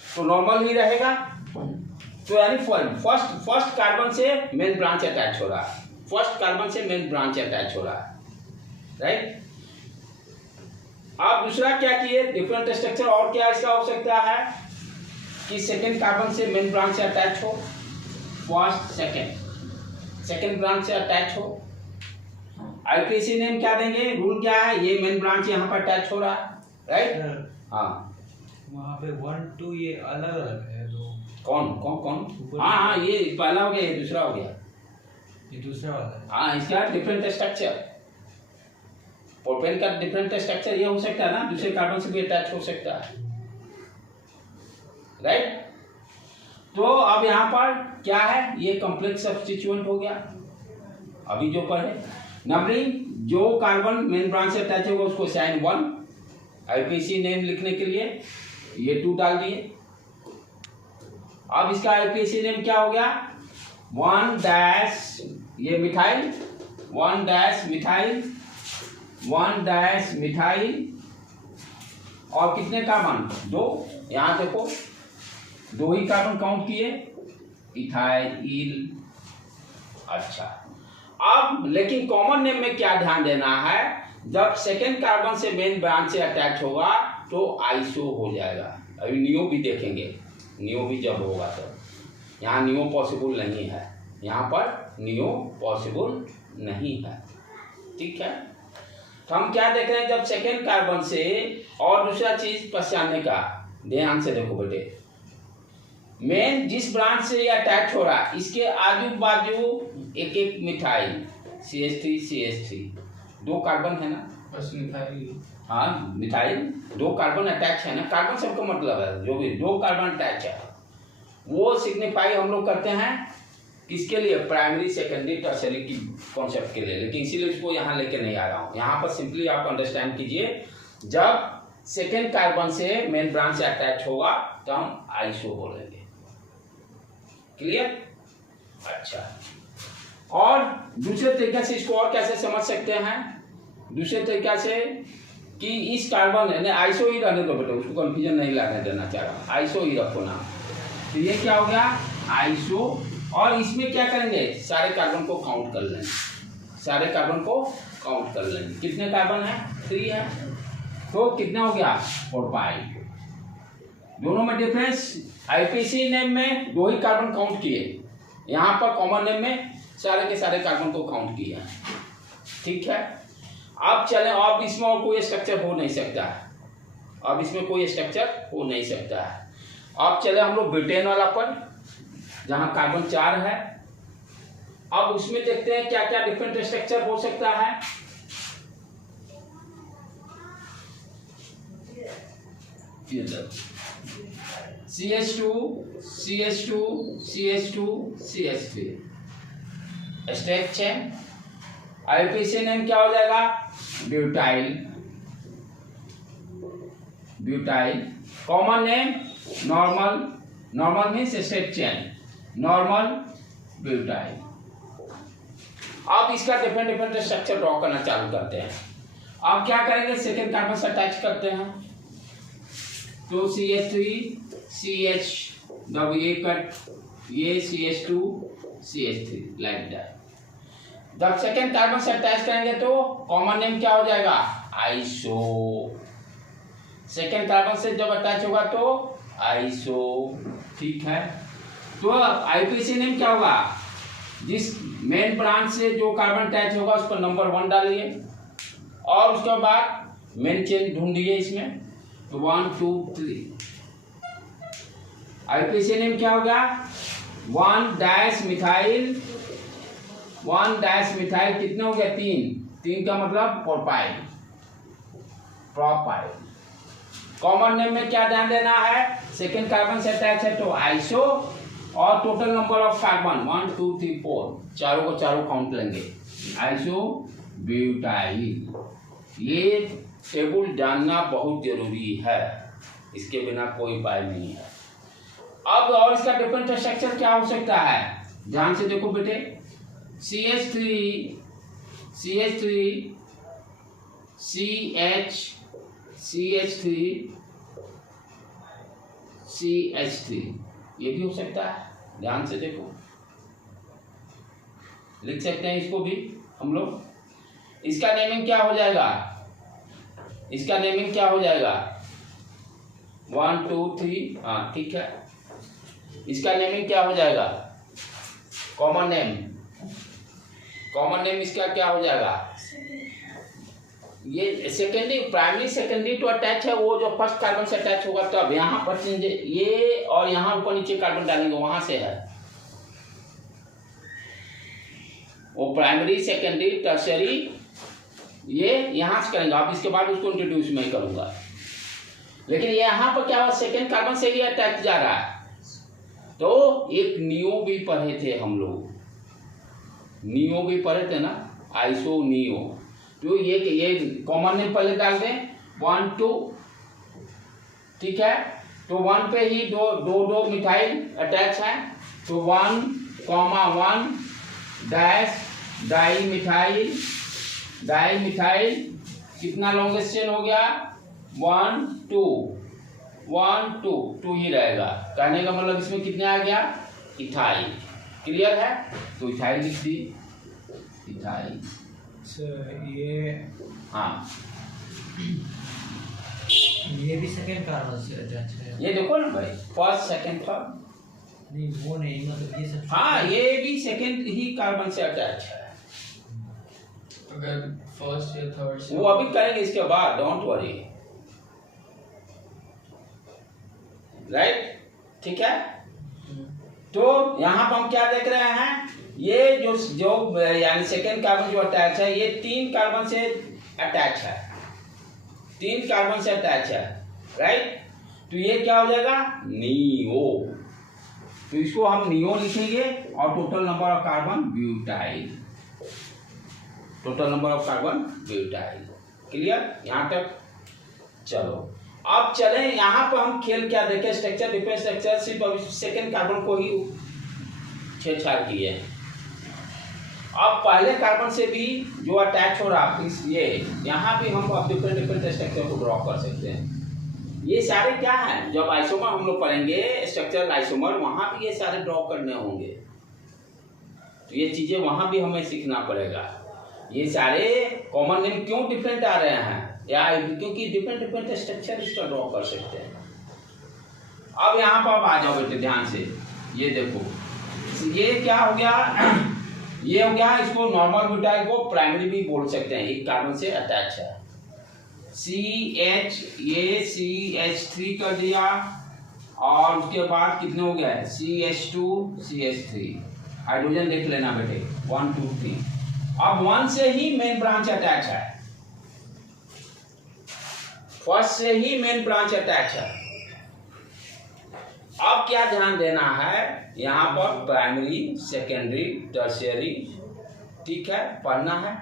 तो नॉर्मल ही रहेगा। तो यानी फर्स्ट कार्बन से मेन ब्रांच अटैच हो रहा है, फर्स्ट कार्बन से मेन ब्रांच अटैच हो रहा है, राइट? आप दूसरा क्या किए? डिफरेंट स्ट्रक्चर और क्या इसका हो सकता है कि सेकेंड कार्बन से मेन ब्रांच से अटैच हो, फर्स्ट सेकेंड ब्रांच से अटैच हो। आईपीसी नेम क्या देंगे? रूल क्या है? ये मेन ब्रांच यहाँ पर अटैच हो रहा है, राइट? हाँ, वहाँ पे 1 2 ये अलग अलग है दो। कौन? हाँ, ये पहला हो गया, ये दूसरा हो गया, ये दूसरा वाला है। हाँ, इसका डिफरेंट स्ट्रक्चर, प्रोपेन का डिफरेंट स्ट्रक्चर ये हो सकता है ना, दूसरे कार्बन से भी अटैच हो सकता है, राइट? तो अब यहाँ पर क्या है? ये कॉम्प्लेक्स सब्स्टिट्यूएंट हो गया। अभी जो पढ़े नंबरिंग, जो कार्बन मेन ब्रांच से अटैच होगा उसको साइन 1, आईपीसी नेम लिखने के लिए ये 2 डाल दिए। अब इसका आईपीसी नेम क्या हो गया? 1 डैश ये methyl, 1 dash methyl, 1 dash methyl, और कितने कार्बन? 2। यहाँ देखो 2 ही कार्बन काउंट किए, इथाइल। अच्छा, अब लेकिन कॉमन नेम में क्या ध्यान देना है? जब सेकेंड कार्बन से मेन ब्रांच से अटैच होगा तो आइसो हो जाएगा। अभी नियो भी देखेंगे, नियो भी जब होगा तो। यहाँ नियो पॉसिबल नहीं है, यहाँ पर नियो पॉसिबल नहीं है, ठीक है? तो हम क्या देख रहे हैं? जब सेकेंड कार्बन से, और दूसरा चीज पहचानने का, ध्यान से देखो बेटे, मेन जिस ब्रांच से ये अटैच हो रहा है इसके आजू बाजू एक एक मिथाइल, CH3 2 कार्बन है ना, बस मिथाइल। हाँ, मिथाइल 2 कार्बन अटैच है ना, कार्बन सबका मतलब है, जो भी 2 कार्बन अटैच है वो सिग्निफाई हम लोग करते हैं किसके लिए? प्राइमरी सेकेंडरी टर्सरी की कॉन्सेप्ट के लिए। लेकिन इसीलिए इसको यहाँ लेके नहीं आ रहा हूँ, यहाँ पर सिंपली आप अंडरस्टैंड कीजिए, जब सेकेंड कार्बन से मेन ब्रांच से अटैच होगा तो हम आइसो बोलेंगे, क्लियर? अच्छा, और दूसरे तरीके से इसको और कैसे समझ सकते हैं? दूसरे तरीके से कि इस कार्बन, आइसो ही रहने दो बेटे, उसको कंफ्यूजन नहीं लाने देना चाह रहा, आइसो ही रखो ना। तो ये क्या हो गया? आइसो। और इसमें क्या करेंगे? सारे कार्बन को काउंट कर लेंगे, सारे कार्बन को काउंट कर लेंगे। कितने कार्बन है? 3 है, तो कितना हो गया? 4 पाई। दोनों में डिफरेंस, आईपीसी नेम में 2 ही कार्बन काउंट किए, यहाँ पर कॉमन नेम में सारे के सारे कार्बन को काउंट किया है, ठीक है। अब चलें, अब इसमें और कोई स्ट्रक्चर हो नहीं सकता है, अब इसमें कोई स्ट्रक्चर हो नहीं सकता है। अब चले हम लोग ब्यूटेन वाला पर, जहाँ कार्बन 4 है। अब उसमें देखते हैं क्या क्या डिफरेंट स्ट्रक्चर हो सकता है। CH2 CH2 CH2 CH3 stretch chain. IPC name क्या हो जाएगा? Butyl. Butyl. Common name normal. Normal means stretch chain, normal butyl. अब इसका डिफरेंट डिफरेंट स्ट्रक्चर ड्रॉ करना चालू करते हैं। अब क्या करेंगे, सेकेंड कार्बन से अटैच करते हैं, तो CH3 CH ये कट, ये CH2 CH3 लाइक दैट। जब सेकेंड कार्बन से अटैच करेंगे तो कॉमन नेम क्या हो जाएगा? आइसो। सेकेंड कार्बन से जब अटैच होगा तो आइसो, ठीक है। तो आईपीसी नेम क्या होगा? जिस मेन ब्रांच से जो कार्बन अटैच होगा उस पर नंबर 1 डालिए और उसके बाद मेन चेन ढूंढिए इसमें, तो 1 2 3। आईपीसी नेम क्या होगा? 1 डैश मिथाइल। 1 डैश मिथाइल कितने हो गया? 3 का मतलब प्रोपाइल। प्रोपाइल। कॉमन नेम में क्या ध्यान देना है? सेकेंड कार्बन से अटैच है तो आइसो, और टोटल नंबर ऑफ कार्बन 1 2 3 4, चारों को चारों काउंट लेंगे, आइसो ब्यूटाइल। ये टेबल जानना बहुत जरूरी है, इसके बिना कोई उपाय नहीं है। अब और इसका डिफरेंट स्ट्रक्चर क्या हो सकता है, ध्यान से देखो बेटे। CH3 CH CH3 CH3 ये भी हो सकता है, ध्यान से देखो, लिख सकते हैं इसको भी हम लोग। इसका नेमिंग क्या हो जाएगा? इसका नेमिंग क्या हो जाएगा? 1 2 3, हाँ ठीक है। इसका नेमिंग क्या हो जाएगा? Common name. कॉमन नेम इसका क्या हो जाएगा? ये secondary, primary secondary to attach है, वो जो फर्स्ट कार्बन से अटैच होगा तब यहाँ पर ये, और यहाँ ऊपर नीचे कार्बन डालेंगे वहां से है वो प्राइमरी सेकेंडरी टर्सरी, ये यहाँ से करेंगे। अब इसके बाद उसको इंट्रोड्यूस मैं करूंगा, लेकिन यहाँ पर क्या हुआ, सेकेंड कार्बन से ये अटैच जा रहा है। तो एक नियो भी पढ़े थे हम लोग, नियो भी पढ़े थे ना, आइसो नियो। तो ये कॉमन नेम पहले डाल दें 1 2, ठीक है। तो 1 पे ही दो मिथाइल अटैच है, तो 1,1 डैश डाई मिथाइल कितना लॉन्गेस्ट चेन हो गया? 1 2 ही रहेगा। कहने का मतलब इसमें कितने आ गया? इथाइल। क्लियर है? तो इथाइल लिख दी, इथाइल। ये, हाँ ये भी सेकेंड कार्बन से अटैच है। ये देखो ना भाई, फर्स्ट सेकेंड थर्ड, नहीं वो नहीं, मतलब ये सब। हाँ ये भी सेकेंड ही कार्बन से अटैच है। अगर फर्स्ट या थर्ड से, वो अभी करेंगे इसके बाद, डोंट वरी, राइट, ठीक है। तो यहाँ पर हम क्या देख रहे हैं, ये जो यानी सेकेंड कार्बन जो अटैच है, ये 3 कार्बन से अटैच है, 3 कार्बन से अटैच है, राइट। तो ये क्या हो जाएगा? नियो। तो इसको हम नियो लिखेंगे, और total number of carbon butyl, total number of carbon butyl. Clear यहाँ तक? चलो अब चले यहाँ पर हम खेल क्या देखें, स्ट्रक्चर डिफरेंट स्ट्रक्चर, सिर्फ अभी सेकेंड कार्बन को ही छेड़छाड़ किए। अब पहले कार्बन से भी जो अटैच हो रहा है, ये यहाँ भी हम अब डिफरेंट डिफरेंट स्ट्रक्चर को ड्रॉ कर सकते हैं। ये सारे क्या है, जब आइसोमर हम लोग पढ़ेंगे, स्ट्रक्चरल आइसोमर, वहां भी ये सारे ड्रॉ करने होंगे। तो ये चीजें वहां भी हमें सीखना पड़ेगा। ये सारे कॉमन नेम क्यों डिफरेंट आ रहे हैं, या क्योंकि डिफरेंट डिफरेंट स्ट्रक्चर इसका ड्रॉ कर सकते हैं। अब यहाँ पर आ जाओ बेटे ध्यान से, ये देखो, ये क्या हो गया, ये हो गया, इसको नॉर्मल ब्यूटाइल को प्राइमरी भी बोल सकते हैं, एक कार्बन से अटैच है। CH, ये CH3 कर दिया, और उसके बाद कितने हो गया है, CH2 CH3, हाइड्रोजन देख लेना बेटे, 1 2 3। अब 1 से ही मेन ब्रांच अटैच है, फर्स्ट से ही मेन ब्रांच अटैच है। अब क्या ध्यान देना है, यहाँ पर प्राइमरी सेकेंडरी टर्शियरी, ठीक है, पढ़ना है।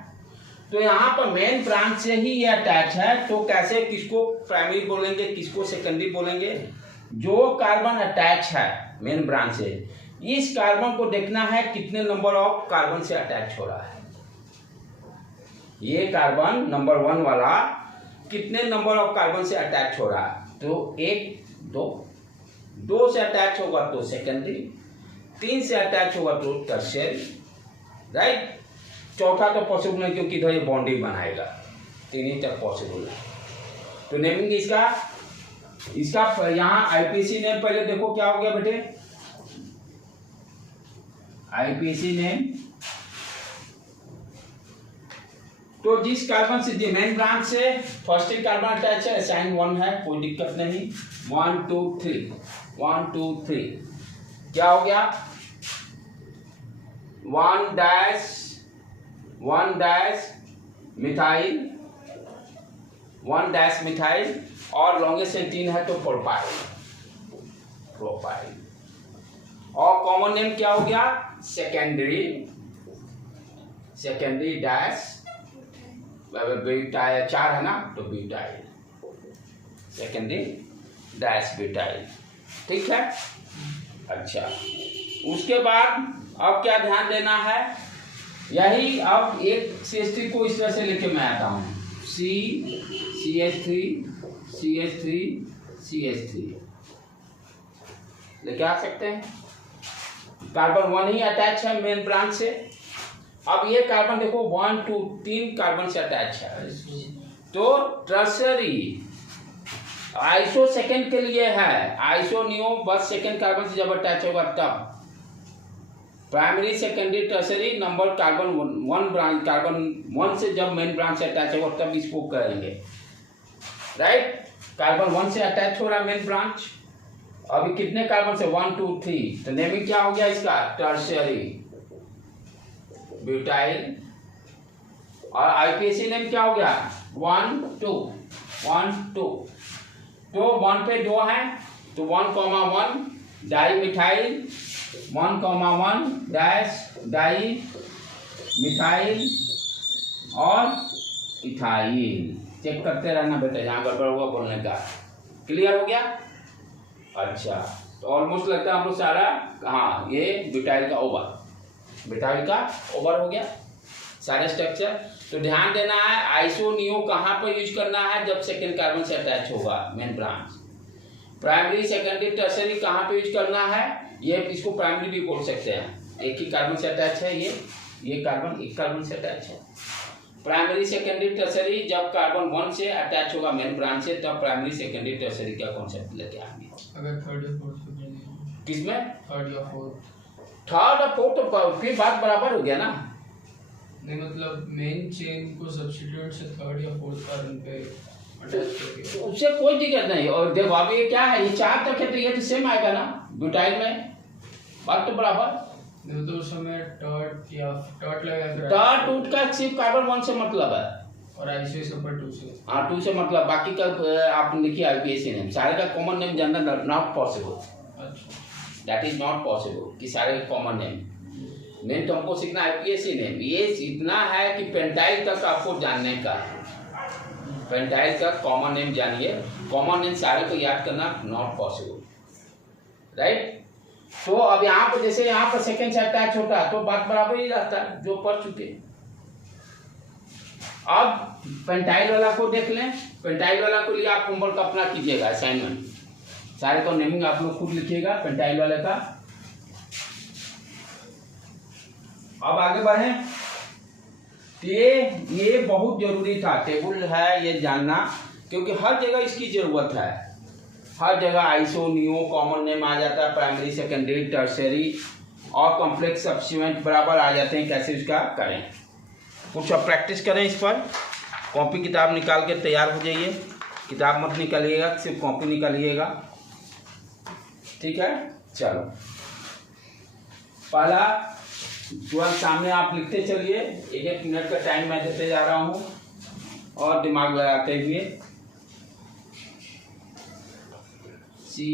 तो यहाँ पर मेन ब्रांच से ही ये अटैच है, तो कैसे, किसको प्राइमरी बोलेंगे, किसको सेकेंडरी बोलेंगे? जो कार्बन अटैच है मेन ब्रांच से, इस कार्बन को देखना है कितने नंबर ऑफ कार्बन से अटैच हो रहा है। ये कार्बन नंबर 1 वाला कितने नंबर ऑफ कार्बन से अटैच हो रहा है? तो 1 2 से अटैच होगा तो सेकेंडरी, 3 से अटैच होगा तो टर्शियरी, राइट। चौथा तो पॉसिबल नहीं, क्योंकि इधर ये बॉन्डिंग बनाएगा, 3 ही तक पॉसिबल है। तो नेमिंग इसका यहाँ आईपीसी नेम पहले देखो क्या हो गया बेटे, आईपीसी नेम। तो जिस कार्बन से मेन ब्रांच से फर्स्ट कार्बन अटैच है, साइन 1 है, कोई दिक्कत नहीं। 1 2 3 1 2 3 क्या हो गया, 1 डैश मिथाइल, 1 डैश मिथाइल, और लॉन्गेस्ट से 3 है तो प्रोपाइल। और कॉमन नेम क्या हो गया, सेकेंडरी डैश ब्यूटाइल, 4 है ना तो ब्यूटाइल, सेकेंडरी डैश ब्यूटाइल, ठीक है। अच्छा, उसके बाद अब क्या ध्यान देना है, यही अब एक CH3 को इस तरह से लेके मैं आता हूँ, CH3 लेके आ सकते हैं। कार्बन 1 ही अटैच है मेन ब्रांच से। अब ये कार्बन देखो 1 2 3 कार्बन से अटैच है, तो टर्शियरी आइसो सेकेंड के लिए है, आइसो नियो बस सेकेंड कार्बन से जब अटैच होगा तब। Primary secondary tertiary number carbon 1 branch, carbon 1 से जब मेन ब्रांच से अटैच होगा तब इसको करेंगे, राइट। कार्बन 1 से अटैच हो रहा है मेन ब्रांच, अभी कितने कार्बन से, 1 2 3, तो नेमिंग क्या हो गया इसका, टर्शियरी ब्यूटाइल। और आईपीसी नेम क्या हो गया, 1 2 तो 1 पे 2 है तो 1,1 di methyl, 1,1 dash di methyl और इथाइल। चेक करते रहना बेटा, यहाँ गड़बड़ हुआ बोलने का। क्लियर हो गया? अच्छा, तो ऑलमोस्ट लगता है हम लोग सारा, हाँ ये ब्यूटाइल का ओवर हो गया सारे स्ट्रक्चर। तो ध्यान देना है आइसो नियो कहाँ पर यूज करना है, जब सेकेंड कार्बन से अटैच होगा main branch. Primary secondary tertiary कहाँ पे यूज करना है, ये इसको प्राइमरी भी बोल सकते हैं, एक ही कार्बन से अटैच है, ये कार्बन एक कार्बन से अटैच है। प्राइमरी सेकेंडरी टर्शियरी जब कार्बन 1 से अटैच होगा मेन ब्रांच से, तब प्राइमरी सेकेंडरी टर्शियरी का कॉन्सेप्ट लेके आएंगे। अगर थर्ड या फोर्थ किसमें, थर्ड और फोर्थ तो फिर बात बराबर हो गया ना। नहीं मतलब मेन चेन को सब्स्टिट्यूट से थर्ड या फोर्थ कार्बन पे अटैच करके, उससे कोई दिक्कत नहीं। और देखो अभी ये क्या है, ये 4 तक है तो ये तो सेम आएगा ना ब्यूटाइल में, बात तो बराबर। तो उस समय टर्ट लगा, टर्ट उठ का सिर्फ कार्बन 1 से मतलब है, और आइसो सुपर 2 से, हाँ 2 से मतलब, बाकी का आप लिखिए आईपीएसी नेम, सारे का कॉमन नेम जानना not possible, that is not possible कि सारे कॉमन नेम। नेम तो हमको सीखना आईपीएसी नेम, ये इतना है कि पेंटाइल तक आपको जानने का, पेंटाइल का कॉमन नेम जानिए, कॉमन नेम सारे को याद करना नॉट पॉसिबल, राइट। तो अब यहाँ पर जैसे यहाँ पर सेकेंड से अटैच होता है तो बात बराबर ही रहता है जो पढ़ चुके। अब पेंटाइल वाला को देख लें, पेंटाइल वाला को लिए आप होमवर्क अपना कीजिएगा, असाइनमेंट सारे को नेमिंग आप लोग खुद लिखिएगा पेंटाइल वाले का। अब आगे बढ़े, ये बहुत जरूरी था, टेबल है ये जानना, क्योंकि हर जगह इसकी जरूरत है, हर जगह आइसो नियो कॉमन नेम आ जाता है, प्राइमरी सेकेंडरी टर्शियरी, और कॉम्प्लेक्स सब्स्टिट्यूएंट बराबर आ जाते हैं, कैसे उसका करें। कुछ अब प्रैक्टिस करें इस पर। कॉपी किताब निकाल के तैयार हो जाइए, किताब मत निकालिएगा, सिर्फ कॉपी निकालिएगा, ठीक है। चलो पहला जो सामने आप लिखते चलिए, 1-1 मिनट का टाइम मैं देते जा रहा हूँ और दिमाग लगाते हुए। सी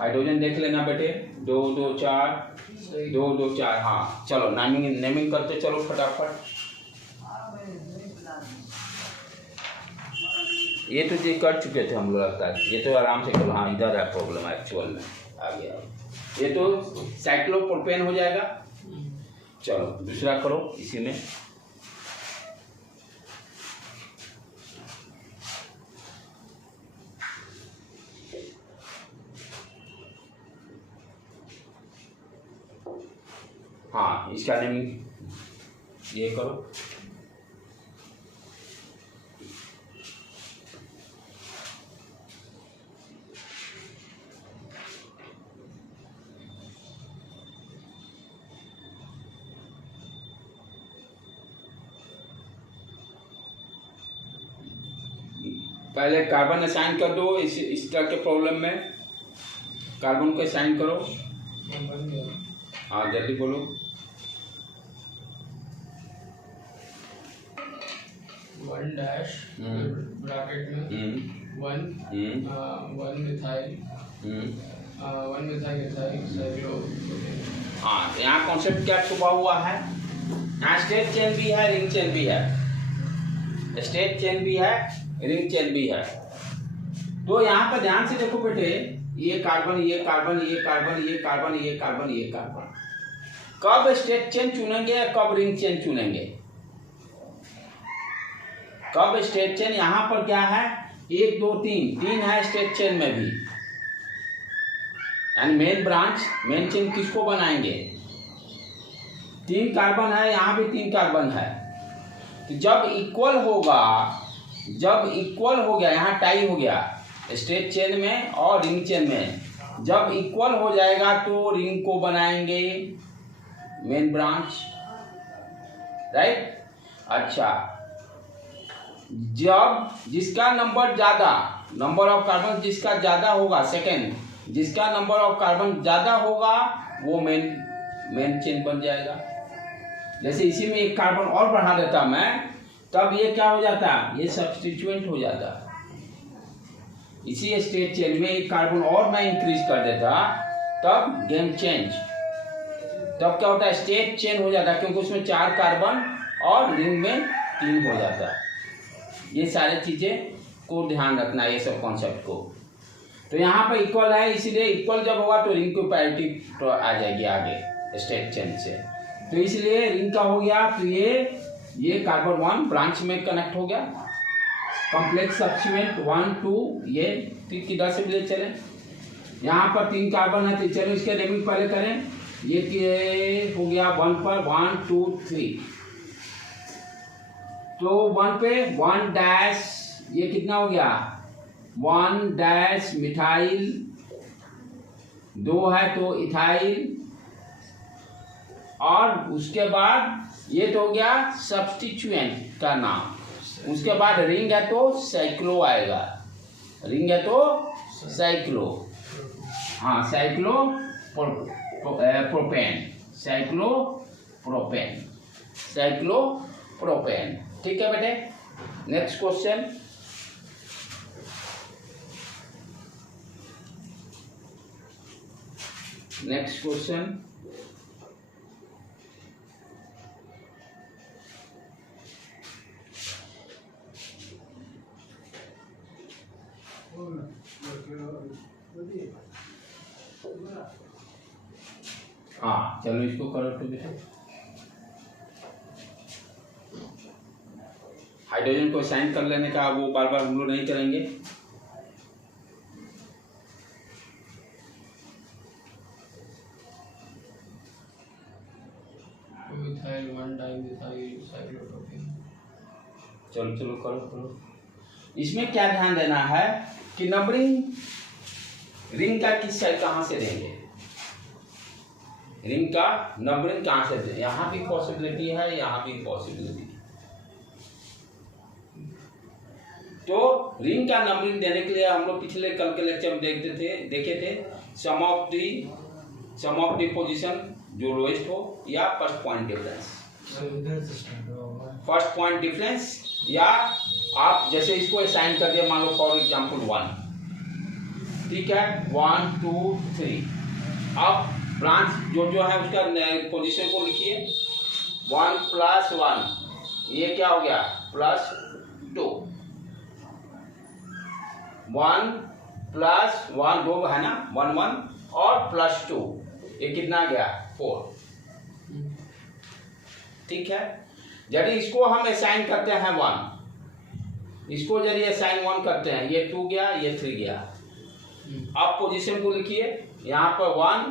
हाइड्रोजन देख लेना बेटे, 2 2 4 2 2 4। हाँ चलो नेमिंग करते चलो फटाफट। ये तो ये कर चुके थे हम लोग, लगता है ये तो आराम से करो। हाँ इधर है प्रॉब्लम एक्चुअल में, आ गया। ये तो साइक्लोप्रोपेन हो जाएगा। चलो दूसरा करो इसी में। हाँ इसका नेमिंग ये करो। पहले कार्बन असाइन कर दो इस तरह के प्रॉब्लम में। कार्बन को असाइन करो। हाँ जल्दी बोलो। 1 डैश ब्रैकेट में 1 मिथाइल 1 मिथाइल इथाइल साइक्लोप्रोपेन। हाँ तो यहाँ कॉन्सेप्ट क्या छुपा हुआ है? यहाँ स्टेट चेन भी है, रिंग चेन भी है। स्टेट चेन भी है, रिंग चेन भी है। तो यहाँ पर ध्यान से देखो बेटे, ये कार्बन ये कार्बन ये कार्बन ये कार्बन ये कार्बन ये कार्बन, कब स्टेट चेन चुनेंगे, कब रिंग चेन चुनेंगे? कब स्टेट चेन? यहाँ पर क्या है, 1 2 3 है स्टेट चेन में भी। यानी मेन ब्रांच, मेन चेन किसको बनाएंगे? 3 कार्बन है, यहाँ भी 3 कार्बन है। तो जब इक्वल होगा, जब इक्वल हो गया, यहाँ टाई हो गया स्टेट चेन में और रिंग चेन में, जब इक्वल हो जाएगा तो रिंग को बनाएंगे मेन ब्रांच, राइट। अच्छा, जब जिसका नंबर ज्यादा, नंबर ऑफ कार्बन जिसका ज्यादा होगा, सेकेंड जिसका नंबर ऑफ कार्बन ज्यादा होगा वो मेन चेन बन जाएगा। जैसे इसी में 1 कार्बन और बढ़ा देता मैं, तब ये क्या हो जाता, ये सब्स्टिट्यूएंट हो जाता। इसी स्टेट चेन में 1 कार्बन और मैं इंक्रीज कर देता, तब गेम चेंज, तब क्या होता है, स्टेट चेन हो जाता, क्योंकि उसमें 4 कार्बन और रिंग में 3 हो जाता। ये सारी चीजें को ध्यान रखना, ये सब कॉन्सेप्ट को। तो यहाँ पर इक्वल है, इसीलिए इक्वल जब होगा तो रिंग की पैरिटी तो आ जाएगी आगे स्टेट चेन से। तो इसलिए रिंग का हो गया, तो ये कार्बन 1 ब्रांच में कनेक्ट हो गया। कॉम्प्लेक्स सब्स्टिट्यूएंट 1 2, ये किधर से ले चले, यहाँ पर 3 कार्बन है, तो चलो इसके नेमिंग पहले करें। ये हो गया 1 पर 1 2 3, तो 1 पे 1 डैश, ये कितना हो गया 1 डैश मिथाइल, 2 है तो इथाइल, और उसके बाद ये तो हो गया सब्स्टिट्यूएंट का नाम। उसके बाद रिंग है तो साइक्लो आएगा, रिंग है तो साइक्लो, हाँ cyclo propane, cyclo propane, cyclo propane. ठीक है बेटे, नेक्स्ट क्वेश्चन। नेक्स्ट क्वेश्चन, हाँ चलो इसको करो तो बेटा। हाइड्रोजन को साइन कर लेने का वो बार बार हम लोग नहीं करेंगे। Methyl 1 dimethyl cyclopropane. चलो करो। इसमें क्या ध्यान देना है कि नंबरिंग रिंग का किस साइड कहाँ से देंगे, रिंग का नंबरिंग कहाँ से देंगे, यहाँ भी पॉसिबिलिटी है, यहाँ भी पॉसिबिलिटी है। तो रिंग का नंबरिंग देने के लिए हम लोग पिछले कल के लेक्चर में देखे थे सम ऑफ द पोजीशन जो लोएस्ट हो या first point difference, first point difference, या आप जैसे इसको असाइन कर दिया, मान लो फॉर एग्जांपल 1, ठीक है, 1 2 3। अब ब्रांच जो है उसका पोजीशन को लिखिए 1 + 1, ये क्या हो गया +2, 1 + 1 2 है ना, 1 1 और +2, ये कितना गया 4, ठीक है। यदि इसको हम असाइन करते हैं 1, इसको यदि असाइन 1 करते हैं, ये 2 गया, ये 3 गया। अब पोजीशन को लिखिए यहाँ पर 1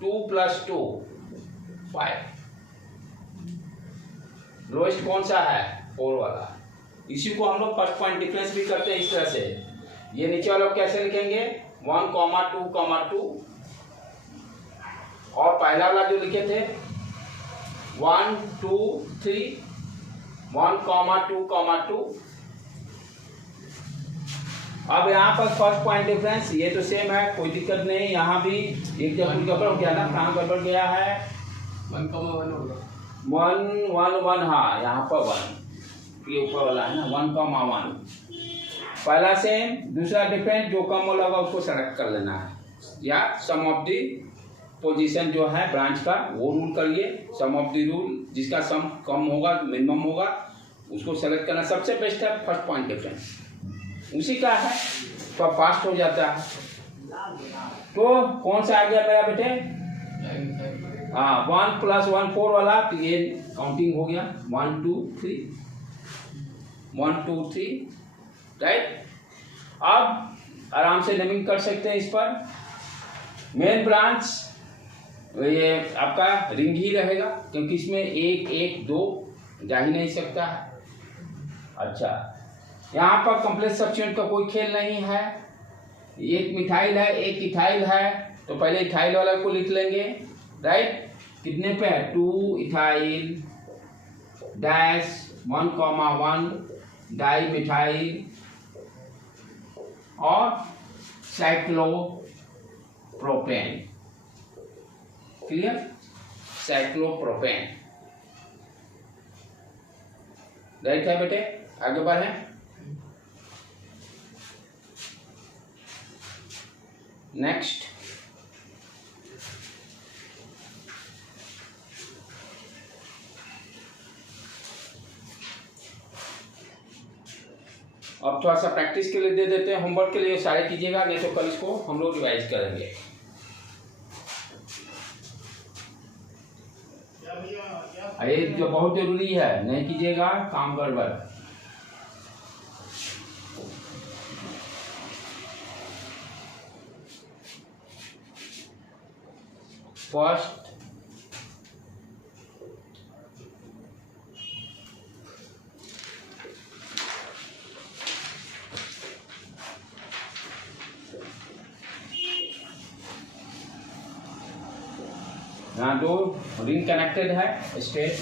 2 + 2 5, लोएस्ट कौन सा है 4 वाला। इसी को हम लोग फर्स्ट पॉइंट डिफरेंस भी करते हैं इस तरह से। ये नीचे वाला कैसे लिखेंगे 1 2 2, और पहला वाला जो लिखे थे 1 2 3, 1 2 2। अब यहाँ पर फर्स्ट पॉइंट डिफरेंस ये तो सेम है, कोई दिक्कत नहीं। यहाँ भी एक जगह गड़बड़ हो गया ना, कहाँ गड़बड़ गया है 1 होगा 1 1 1, हाँ यहाँ पर 1, ये ऊपर वाला है ना 1 1। पहला सेम, दूसरा डिफरेंस जो कम वाला होगा उसको सेलेक्ट कर लेना है, या सम ऑफ दी पोजीशन जो है ब्रांच का वो रूल करिए, सम ऑफ दी रूल, जिसका सम कम होगा मिनिमम होगा उसको सेलेक्ट करना। सबसे बेस्ट है फर्स्ट पॉइंट डिफरेंस, उसी का है तो फास्ट हो जाता है। तो कौन सा आ गया मेरा बेटे, हाँ 1 + 1 4 वाला, तो ये काउंटिंग हो गया 1 2 3 1 2 3, राइट। अब आराम से नेमिंग कर सकते हैं इस पर। मेन ब्रांच ये आपका रिंग ही रहेगा, क्योंकि इसमें 1 1 2 जा ही नहीं सकता है। अच्छा, यहाँ पर कॉम्प्लेक्स सब्स्टिट्यूएंट का कोई खेल नहीं है। एक मिथाइल है, एक इथाइल है, तो पहले इथाइल वाला को लिख लेंगे, राइट। कितने पे है 2 इथाइल डैश 1 1 डाई मिथाइल और साइक्लोप्रोपेन, क्लियर, साइक्लोप्रोपेन, राइट है बेटे। आगे बढ़े, नेक्स्ट अब थोड़ा सा प्रैक्टिस के लिए दे देते हैं, होमवर्क के लिए सारे कीजिएगा, नहीं तो कल इसको हम लोग रिवाइज करेंगे। ये जो बहुत जरूरी है, नहीं कीजिएगा काम गड़बड़। फर्स्ट यहाँ दो रिंग कनेक्टेड है स्टेट।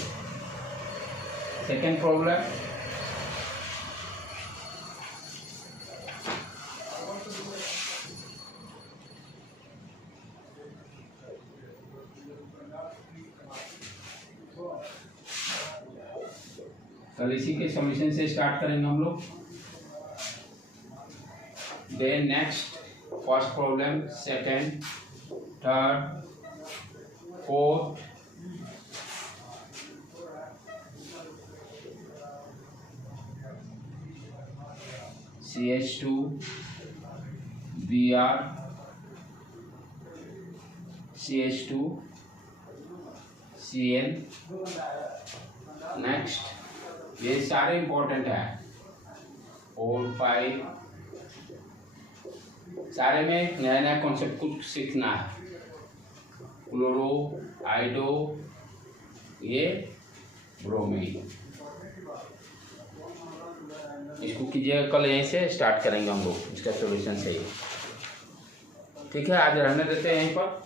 सेकेंड प्रॉब्लम, कल इसी के सॉल्यूशन से स्टार्ट करेंगे हम लोग। Then next first problem, second, third, fourth, CH2 Br CH2 Cl। Next, ये सारे इंपॉर्टेंट है, 4 5 सारे में नया नया कॉन्सेप्ट कुछ सीखना है। क्लोरो, आइडो, ये ब्रोमीन। इसको कीजिएगा, कल यहीं से स्टार्ट करेंगे हम लोग इसका सोल्यूशन सही। ठीक है, आज रहने देते हैं यहीं पर।